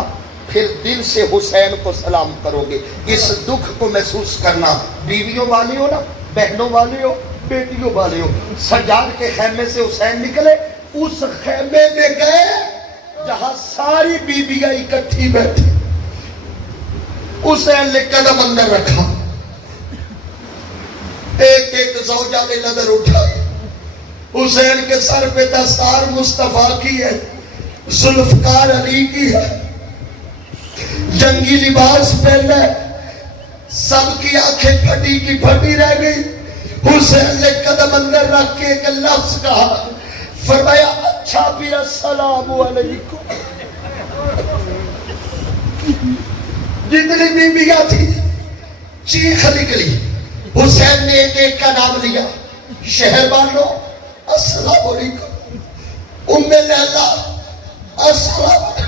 پھر دل سے حسین کو سلام کرو گے. اس دکھ کو محسوس کرنا. بیویوں والے ہو نا، بہنوں والے ہو، بیٹیوں والے ہو. سجاد کے خیمے سے حسین نکلے، اس خیمے میں گئے جہاں ساری بیویاں اکٹھی بیٹھی. حسین نے قدم اندر رکھا، ایک ایک زوجہ نے نظر اٹھائی. حسین کے سر پہ دستار مصطفیٰ کی ہے، ذوالفقار علی کی ہے، جنگی لباس پہنا ہے. سب کی آنکھیں پھٹی کی پھٹی رہ گئی. حسین نے قدم اندر رکھ کے ایک لفظ کہا، فرمایا اچھا بھی السلام علیکم. جتنی بیویاں تھی چیخ نکلی. حسین نے ایک ایک کا نام لیا. شہر والوں السلام علیکم، ام لیلا السلام علیکم.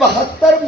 72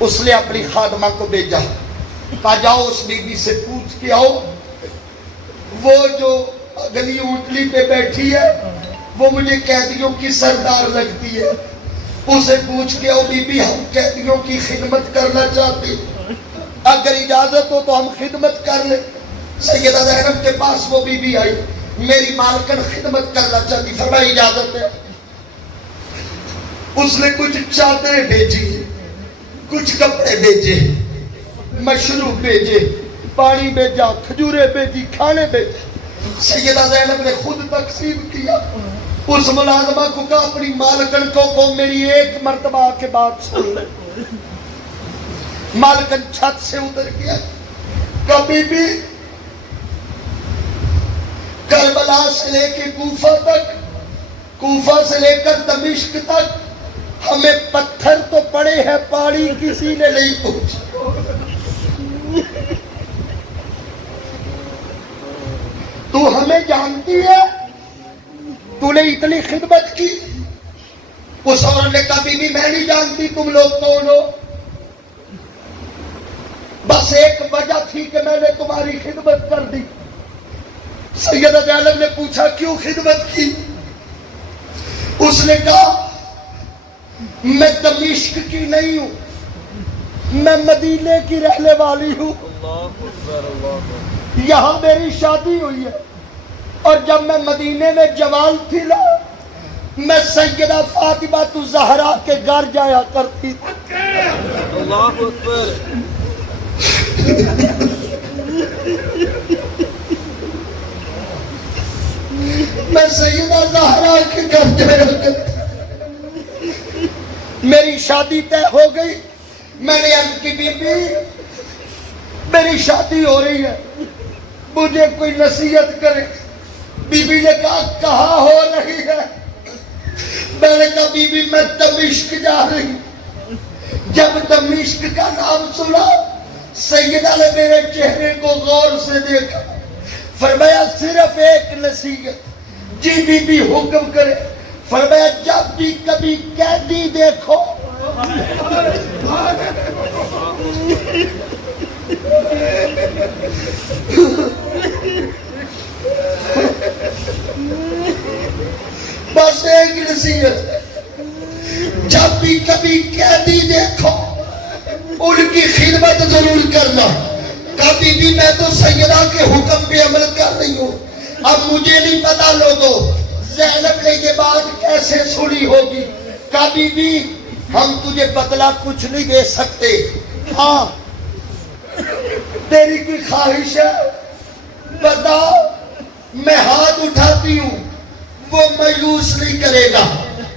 اس نے اپنی خادمہ کو بھیجا، کہا جاؤ اس بی بی سے پوچھ کے آؤ، وہ جو اگلی اونٹلی پہ بیٹھی ہے وہ مجھے قیدیوں کی سردار لگتی ہے، اسے پوچھ کے آؤ بی بی ہم قیدیوں کی خدمت کرنا چاہتے ہیں، اگر اجازت ہو تو ہم خدمت کر لیں۔ سیدہ زینب کے پاس وہ بی بی آئی، میری مالکن خدمت کرنا چاہتی، فرمایا اجازت ہے۔ اس نے کچھ چادریں بھیجی، کچھ کپڑے بھیجے، مشروب بھیجے، پانی بھیجا، کھجوریں بھیجی، کھانے بھیجے۔ سیدہ زینب نے خود تقسیم کیا۔ اس ملازمہ کو کہا اپنی مالکن کو میری ایک مرتبہ کے بعد سن لے۔ مالکن چھت سے اتر گیا، کبھی بھی کربلا سے لے کے کوفہ تک، کوفہ سے لے کر دمشق تک ہمیں پتھر تو پڑے ہیں، پانی کسی نے نہیں پوچھا۔ تو ہمیں جانتی ہے، تو نے اتنی خدمت کی۔ اس عورت نے کبھی بھی میں نہیں جانتی تم لوگ کون ہو، بس ایک وجہ تھی کہ میں نے تمہاری خدمت کر دی۔ سیدہ زینب نے پوچھا کیوں خدمت کی؟ اس نے کہا میں دمشق کی نہیں ہوں، میں مدینے کی رہنے والی ہوں، یہاں میری شادی ہوئی ہے، اور جب میں مدینے میں جوان تھی نا، میں سیدہ فاطمہ الزہرا کے گھر جایا کرتی تھی۔ اللہ اکبر۔ میں سیدہ زہرا کے گھر جایا کرتی، میری شادی طے ہو گئی۔ میں نے عرض کی بی بی میری شادی ہو رہی ہے، مجھے کوئی نصیحت کرے۔ بی بی نے کہا کہاں ہو رہی ہے؟ میں نے کہا بی بی میں دمشق جا رہی ہوں۔ جب دمشق کا نام سنا، سیدہ نے میرے چہرے کو غور سے دیکھا، فرمایا صرف ایک نصیحت۔ جی بی بی حکم کرے۔ فرمایا جب بھی کبھی قیدی دیکھو بس ایک نصیحت، جب بھی کبھی قیدی دیکھو ان کی خدمت ضرور کرنا۔ کبھی بھی میں تو سیدہ کے حکم پہ عمل کر رہی ہوں۔ اب مجھے نہیں پتا لوگوں زینب نے یہ بات کیسے سنی ہوگی۔ کبھی بھی ہم تجھے بدلہ کچھ نہیں دے سکتے، ہاں تیری کوئی خواہش ہے بتا، میں ہاتھ اٹھاتی ہوں، وہ مایوس نہیں کرے گا۔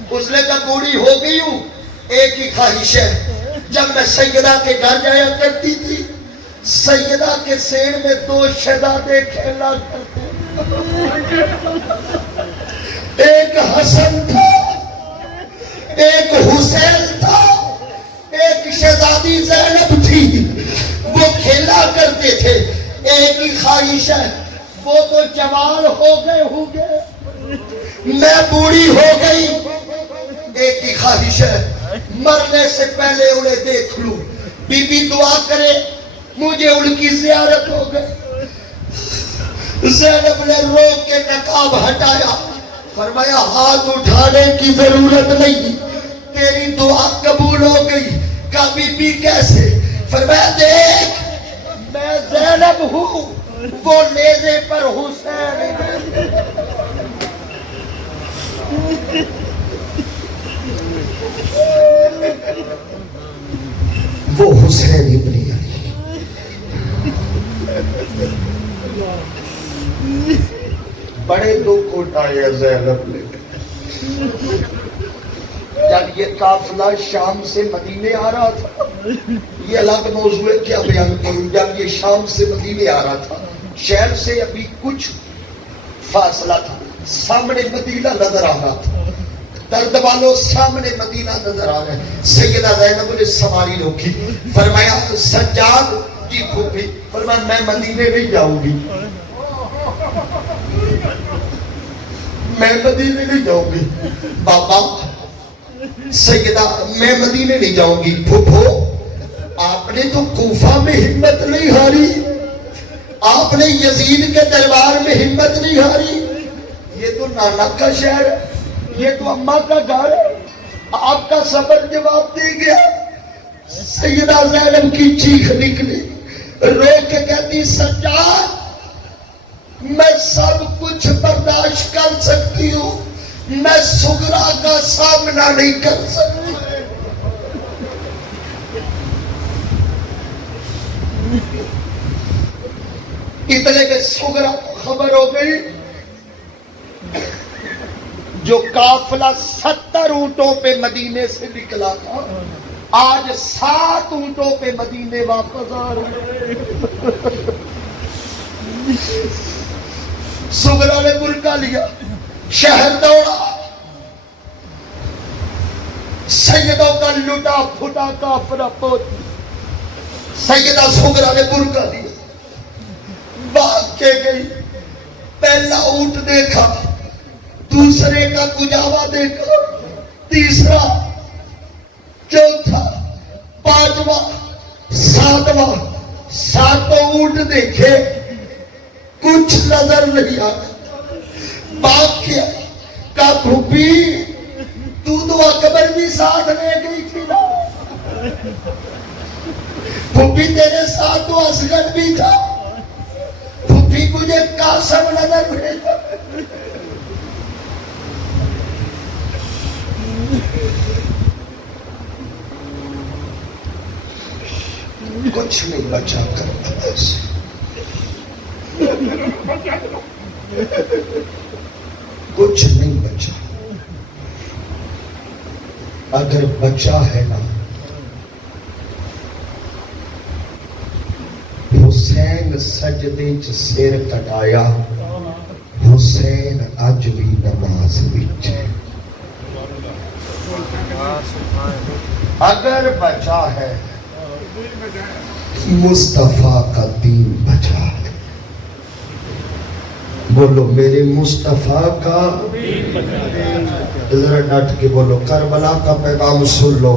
اس نے کہا بوڑھی ہو گئی ہوں، ایک ہی خواہش ہے۔ جب میں سیدہ کے گھر جایا کرتی تھی، سیدہ کے سین میں 2 شہزادے کھیلا کرتے، ایک حسن تھا، ایک حسین تھا، ایک شہزادی زینب تھی، وہ کھیلا کرتے تھے۔ ایک ہی خواہش ہے، وہ تو جوان ہو گئے ہوں گے، میں بوڑھی ہو گئی، ایک ہی خواہش ہے مرنے سے پہلے انہیں دیکھ لوں۔ بی بی دعا کرے مجھے ان کی زیارت ہو گئی۔ زینب نے رو کے نقاب ہٹایا، فرمایا ہاتھ اٹھانے کی ضرورت نہیں، تیری دعا قبول ہو گئی۔ کہا بی بی کیسے؟ فرمایا دیکھ میں زینب ہوں، وہ نیزے پر حسین۔ وہ حسین ابن علی۔ بڑے دکھ اٹھائے زینب نے۔ جب یہ قافلہ شام سے مدینے آ رہا تھا، یہ الگ موضوع ہے کیا بیان کروں۔ جب یہ شام سے مدینے آ رہا تھا، شہر سے ابھی کچھ فاصلہ تھا، سامنے مدینہ نظر آ رہا تھا، درد والوں سامنے مدینہ نظر آ رہا ہے۔ سیدہ زینب نے سواری روکی، فرمایا سجاد جی پھوپھی، فرمایا میں مدینے نہیں جاؤں گی، میں مدینے نہیں جاؤں گی بابا۔ سیدہ میں مدینے نہیں جاؤں گی، پھوپھو آپ نے تو کوفہ میں ہمت نہیں ہاری, آپ نے یزید کے دربار میں ہمت نہیں ہاری. یہ تو نانا کا شہر ہے, یہ تو اماں کا گھر ہے. آپ کا صبر جواب دے گیا. سیدہ زینب کی چیخ نکلی, رو کے کہتی سجاد میں سب کچھ برداشت کر سکتی ہوں, میں سغرا کا سامنا نہیں کر سکتی. اتنے میں سغرا کو خبر ہو گئی جو قافلہ 70 اونٹوں پہ مدینے سے نکلا تھا آج 7 اونٹوں پہ مدینے واپس آ رہے. سغرا نے برقع لیا, شہر دوڑا, سیدوں کا لٹا پھٹا کافرہ پہنچ. سیدہ سغرا نے برقع لیا, بھاگ کے گئی. پہلا اونٹ دیکھا, دوسرے کا کجاوا دیکھا, تیسرا, چوتھا, پانچواں, ساتواں, 7 اونٹ دیکھے, کچھ نظر نہیں آیا. بھاگ کے آئی, کہا بھوپی تو اکبر بھی ساتھ لے گئی تھی نا, بھوپی تیرے ساتھ تو اصغر بھی تھا, بھوپی مجھے قاسم نظر بھیجا. کچھ نہیں بچا کربلا سے, کچھ نہیں بچا. اگر بچا ہے نا حسین سجدے چ سر کٹایا, حسین اج بھی نماز وچ ہے. اگر بچا ہے مصطفیٰ کا دین بچا ہے. بولو میرے مصطفیٰ کا ذرا ڈٹ کے بولو, کربلا کا پیغام سن لو,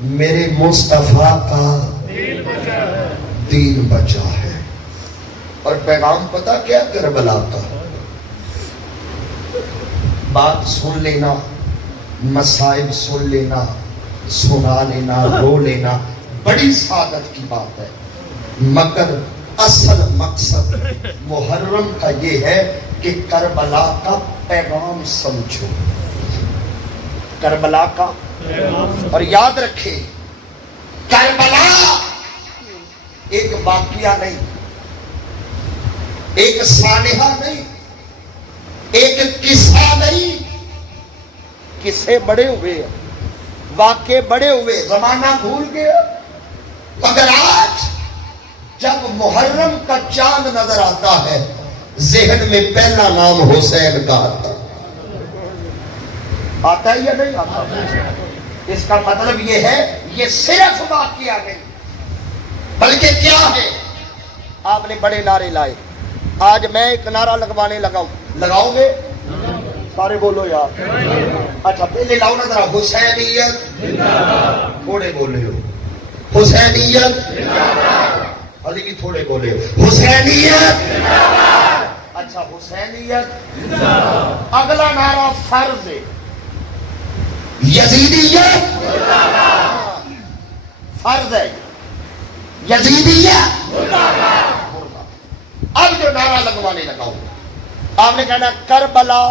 میرے مصطفیٰ کا دین بچا ہے. اور پیغام پتا کیا کربلا کا؟ بات سن لینا, مصائب سن لینا, سنا لینا, رو لینا, بڑی سعادت کی بات ہے. مگر اصل مقصد محرم کا یہ ہے کہ کربلا کا پیغام سمجھو, کربلا کا. اور یاد رکھے کربلا ایک واقعہ نہیں, ایک سانحہ نہیں, ایک قصہ نہیں. قصے بڑے ہوئے, واقعے بڑے ہوئے, زمانہ بھول گیا. مگر آج جب محرم کا چاند نظر آتا ہے ذہن میں پہلا نام حسین کا آتا ہے یا نہیں آتا؟ اس کا مطلب یہ ہے یہ صرف واقعہ نہیں بلکہ کیا ہے. آپ نے بڑے نعرے لائے, آج میں ایک نعرہ لگوانے لگا ہوں, لگاؤ گے سارے؟ بولو یار. اچھا پہلے لاؤ نا ذرا, حسینیت تھوڑے بولے ہو, حسینیت علی کی تھوڑے بولے ہو, حسینیت. اچھا حسینیت. اگلا نعرہ فرض ہے, یزیدیت فرض ہے, یزیدیت. اب جو نعرہ لگوانے لگا ہوں آپ نے کہنا کربلا,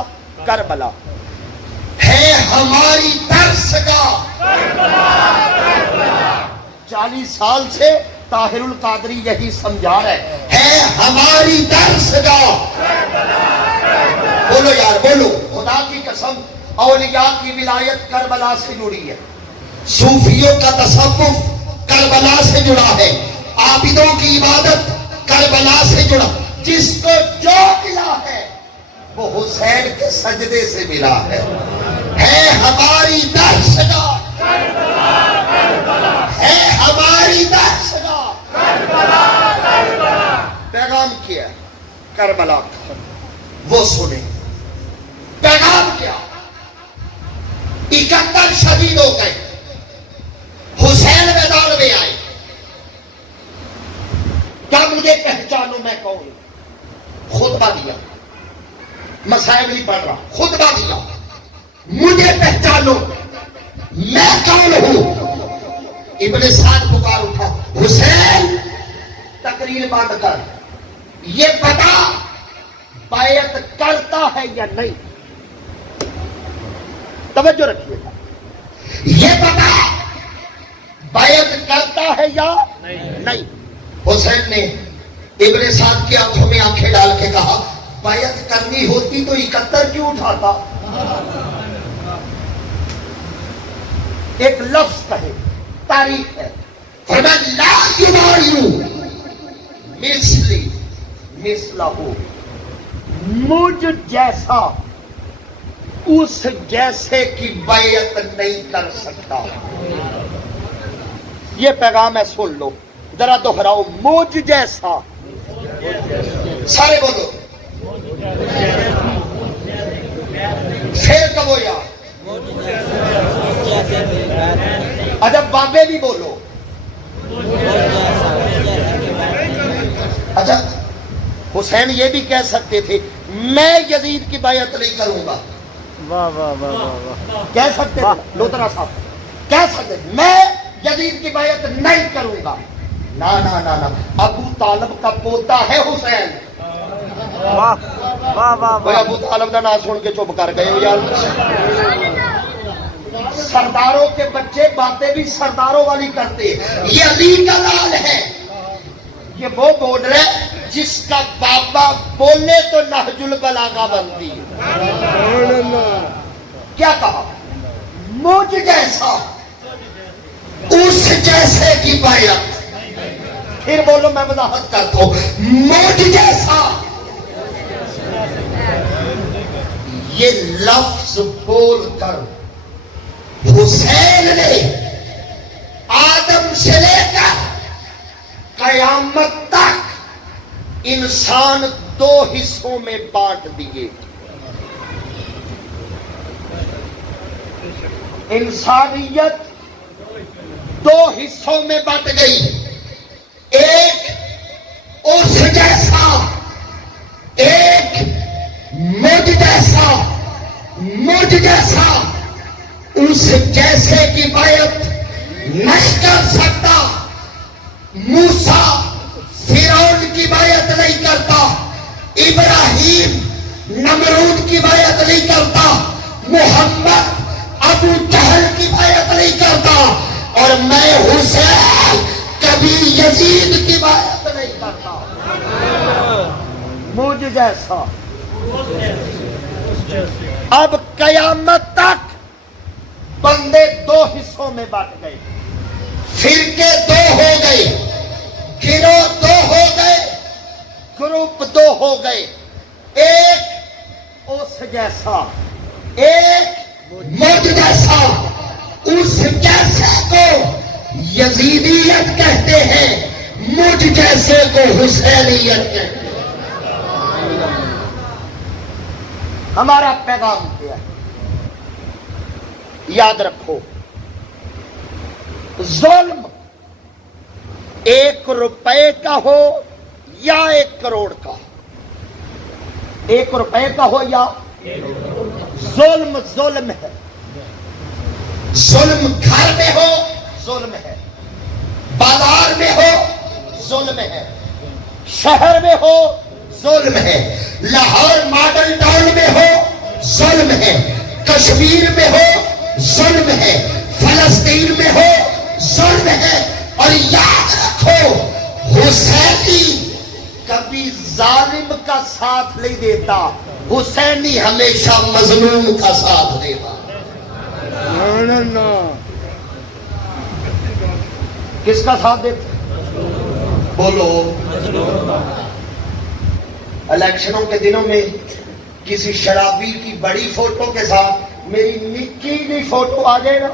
کربلا ہے ہماری درسگاہ. 40 سال سے طاہر القادری یہی سمجھا رہے ہے ہماری درسگاہ. بولو یار بولو, خدا کی قسم اولیاء کی ولایت کربلا سے جڑی ہے, صوفیوں کا تصوف کربلا سے جڑا ہے, عابدوں کی عبادت کربلا سے جڑا. جس کو جو ملا ہے وہ حسین کے سجدے سے ملا ہے ہماری درسگاہ, ہے ہماری درسگاہ. پیغام کیا کربلا کا, وہ سنیں. پیغام کیا؟ 71 شہید ہو گئے, حسین میدان میں آئے, کون؟ خطبہ دیا، مسائل نہیں پڑھ رہا، خطبہ دیا، مجھے پہچانو میں کون ہوں۔ ابن سعد پکار اٹھا، حسین تقریر بند کر، یہ بتا بیعت کرتا ہے یا نہیں؟ توجہ رکھیے گا، یہ بتا بیعت کرتا ہے یا نہیں؟ حسین نے ابن سعد کی آنکھوں میں آنکھیں ڈال کے کہا، بیعت کرنی ہوتی تو 71 کیوں اٹھاتا؟ ایک لفظ کہے، تاریخ ہے، فرمایا لا یبایعو مثلی مثلہ، مجھ جیسا اس جیسے کی بیعت نہیں کر سکتا۔ یہ پیغام ہے، سن لو ذرا دوہراؤ، مجھ جیسا، سارے بولو، پھر کہو یار، اچھا بابے بھی بولو، اچھا حسین یہ بھی کہہ سکتے تھے میں یزید کی بیعت نہیں کروں گا، واہ واہ واہ واہ، کہہ سکتے تھے لوترا صاحب، کہہ سکتے تھے میں یزید کی بیعت نہیں کروں گا۔ نا نا نا نا، ابو طالب کا پوتا ہے حسین۔ واہ واہ واہ وہ ابو طالب کا نام سن کے چپ کر گئے ہو یار۔ سرداروں کے بچے باتیں بھی سرداروں والی کرتے، یہ علی کا لال ہے، یہ وہ بول رہے جس کا بابا بولے تو نہج البلاغہ بنتی ہے۔ کیا کہا؟ مجھ جیسا اس جیسے کی بیعت، پھر بولو میں وضاحت کرتا ہوں، مجھ جیسا، یہ لفظ بول کر حسین نے آدم سے لے کر قیامت تک انسان دو حصوں میں بانٹ دیے۔ انسانیت دو حصوں میں بٹ گئی، ایک اس جیسا، ایک مجھ جیسا۔ مجھ جیسا اس جیسے کی بیعت نہیں کر سکتا، موسیٰ فرعون کی بیعت نہیں کرتا، ابراہیم نمرود کی بیعت نہیں کرتا، محمد ابو جہل کی بیعت نہیں کرتا، اور میں حسین کبھی یزید کی بیعت نہیں کرتا۔ مجھ جیسا۔ اب قیامت تک بندے دو حصوں میں بٹ گئے، فرقے دو ہو گئے، گروہ دو ہو گئے، گروپ دو ہو گئے، ایک اس جیسا، ایک مجھ جیسا۔ اس جیسے کو یزیدیت کہتے ہیں، مجھ جیسے کو حسینیت کہتے ہیں۔ ہمارا پیغام کیا ہے؟ یاد رکھو، ظلم 1 روپے کا ہو یا 1 کروڑ کا، 1 روپے کا ہو یا ظلم، ظلم ہے۔ ظلم گھر میں ہو ظلم ہے، بازار میں ہو ظلم ہے، شہر میں ہو ظلم ہے، لاہور ماڈل ٹاؤن میں ہو ظلم ہے، کشمیر میں ہو ظلم ہے، فلسطین میں ہو ظلم ہے۔ اور یاد رکھو، حسینی کبھی ظالم کا ساتھ نہیں دیتا، حسینی ہمیشہ مظلوم کا ساتھ دیتا۔ کس کا ساتھ دیتا؟ بولو۔ الیکشنوں کے دنوں میں کسی شرابی کی بڑی فوٹو کے ساتھ میری نکی بھی فوٹو آ جائے نا،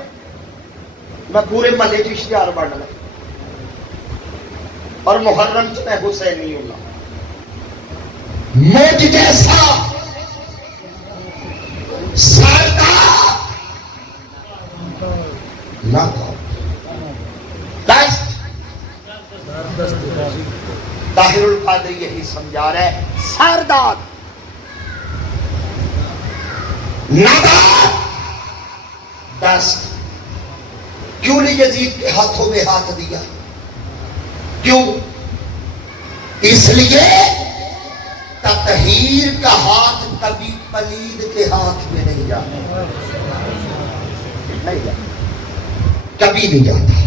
میں پورے محلے کی اشتہار بانٹ لوں، اور محرم سے میں حسین نہیں ہوں گا۔ مجھ جیسا سردار نہ طاہر القادری یہی سمجھا رہا ہے، سردار نبات دست کیوں نہیں یزید کے ہاتھوں میں ہاتھ دیا؟ کیوں؟ اس لیے تطہیر کا ہاتھ کبھی پلید کے ہاتھ میں نہیں جاتا، نہیں جاتا، کبھی نہیں جاتا۔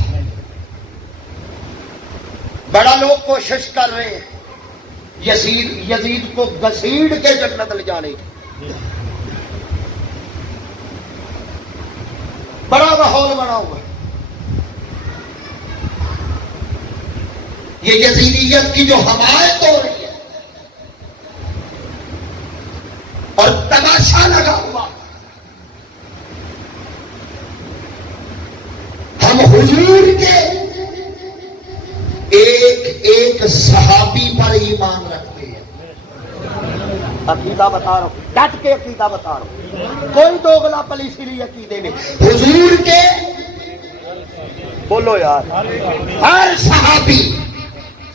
بڑا لوگ کوشش کر رہے ہیں یزید کو گھسیڑ کے جنت لے جانے کی، بڑا ماحول بنا ہوا ہے۔ یہ یزیدیت کی جو حمایت ہو رہی ہے اور تماشا لگا ہوا، ہم حضور کے ایک ایک صحابی پر ایمان رکھتے ہیں۔ عقیدہ بتا رہا ہوں، ڈٹ کے عقیدہ بتا رہا ہوں، کوئی دوغلا پلیسی نہیں عقیدے میں۔ حضور کے بولو یار، ہر صحابی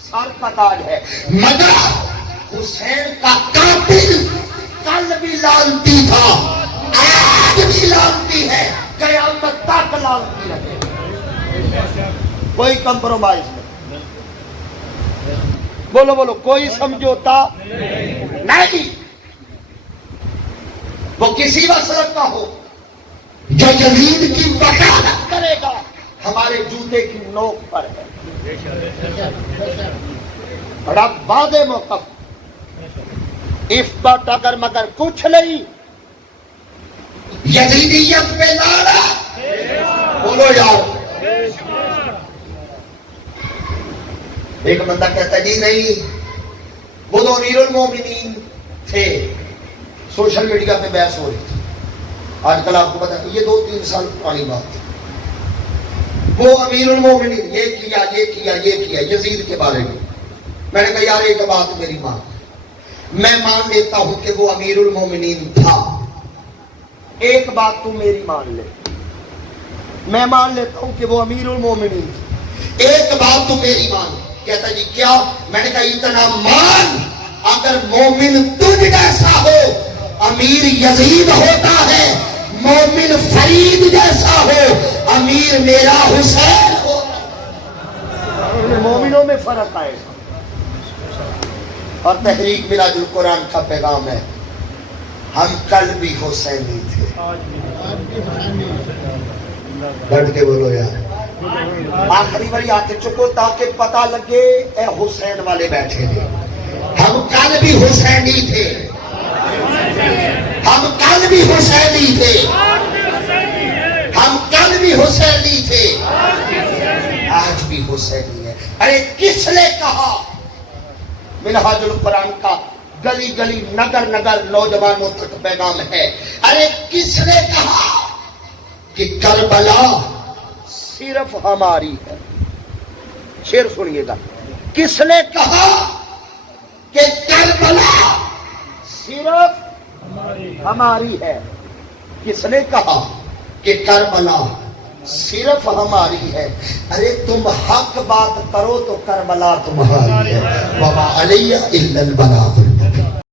سر کا تاج ہے، مگر حسین کا قاتل کل بھی لانتی تھا، آج بھی لانتی ہے، قیامت تک لانتی رہے، کوئی کمپرومائز نہیں۔ بولو بولو، کوئی سمجھوتا نہیں، وہ کسی مسلک کا ہو، جو یزید کی وکالت کرے گا ہمارے جوتے کی نوک پر ہے۔ بڑا وعدے موقف، اس بات اگر مگر کچھ نہیں، یزیدیت پہ لانا، بولو یار۔ ایک بندہ کہتا جی نہیں، وہ تو امیر المومنین تھے، سوشل میڈیا پہ بحث ہو رہی تھی، آج کل آپ کو پتا ہے، یہ 2-3 سال پرانی بات ہے، وہ امیر المومنین یہ کیا یزید کے بارے میں۔ میں نے کہا یار ایک بات میری مان، میں مان لیتا ہوں کہ وہ امیر المومنین تھا، ایک بات تو میری مان لے، میں مان لیتا ہوں کہ وہ امیر المومنین تھا، ایک بات تو میری مان۔ کہتا جی کیا؟ میں نے کہا اتنا مان، اگر مومن تجھ جیسا ہو امیر یزید ہوتا ہے، مومن فرید جیسا ہو امیر میرا حسین ہوتا ہے۔ مومنوں میں فرق آئے گا۔ اور تحریک میراج القرآن کا پیغام ہے، ہم کل بھی حسینی تھے، ڈٹ کے بولو یار۔ آخری باری ہاتھ چکو تاکہ پتہ لگے اے حسین والے بیٹھے تھے، ہم کل بھی حسینی تھے، ہم کل بھی حسینی تھے، ہم کل بھی حسینی تھے، آج بھی حسینی ہے۔ ارے کس نے کہا؟ منہاج القرآن کا گلی گلی نگر نگر نوجوانوں تک پیغام ہے، ارے کس نے کہا کہ کربلا صرف ہماری ہے؟ شعر سنیے گا، کس نے کہا کہ کربلا صرف ہماری ہے؟ کس نے کہا کہ کربلا صرف ہماری ہے؟ ارے تم حق بات کرو تو کربلا تمہاری ہے، وما علیہ الا البلاغ۔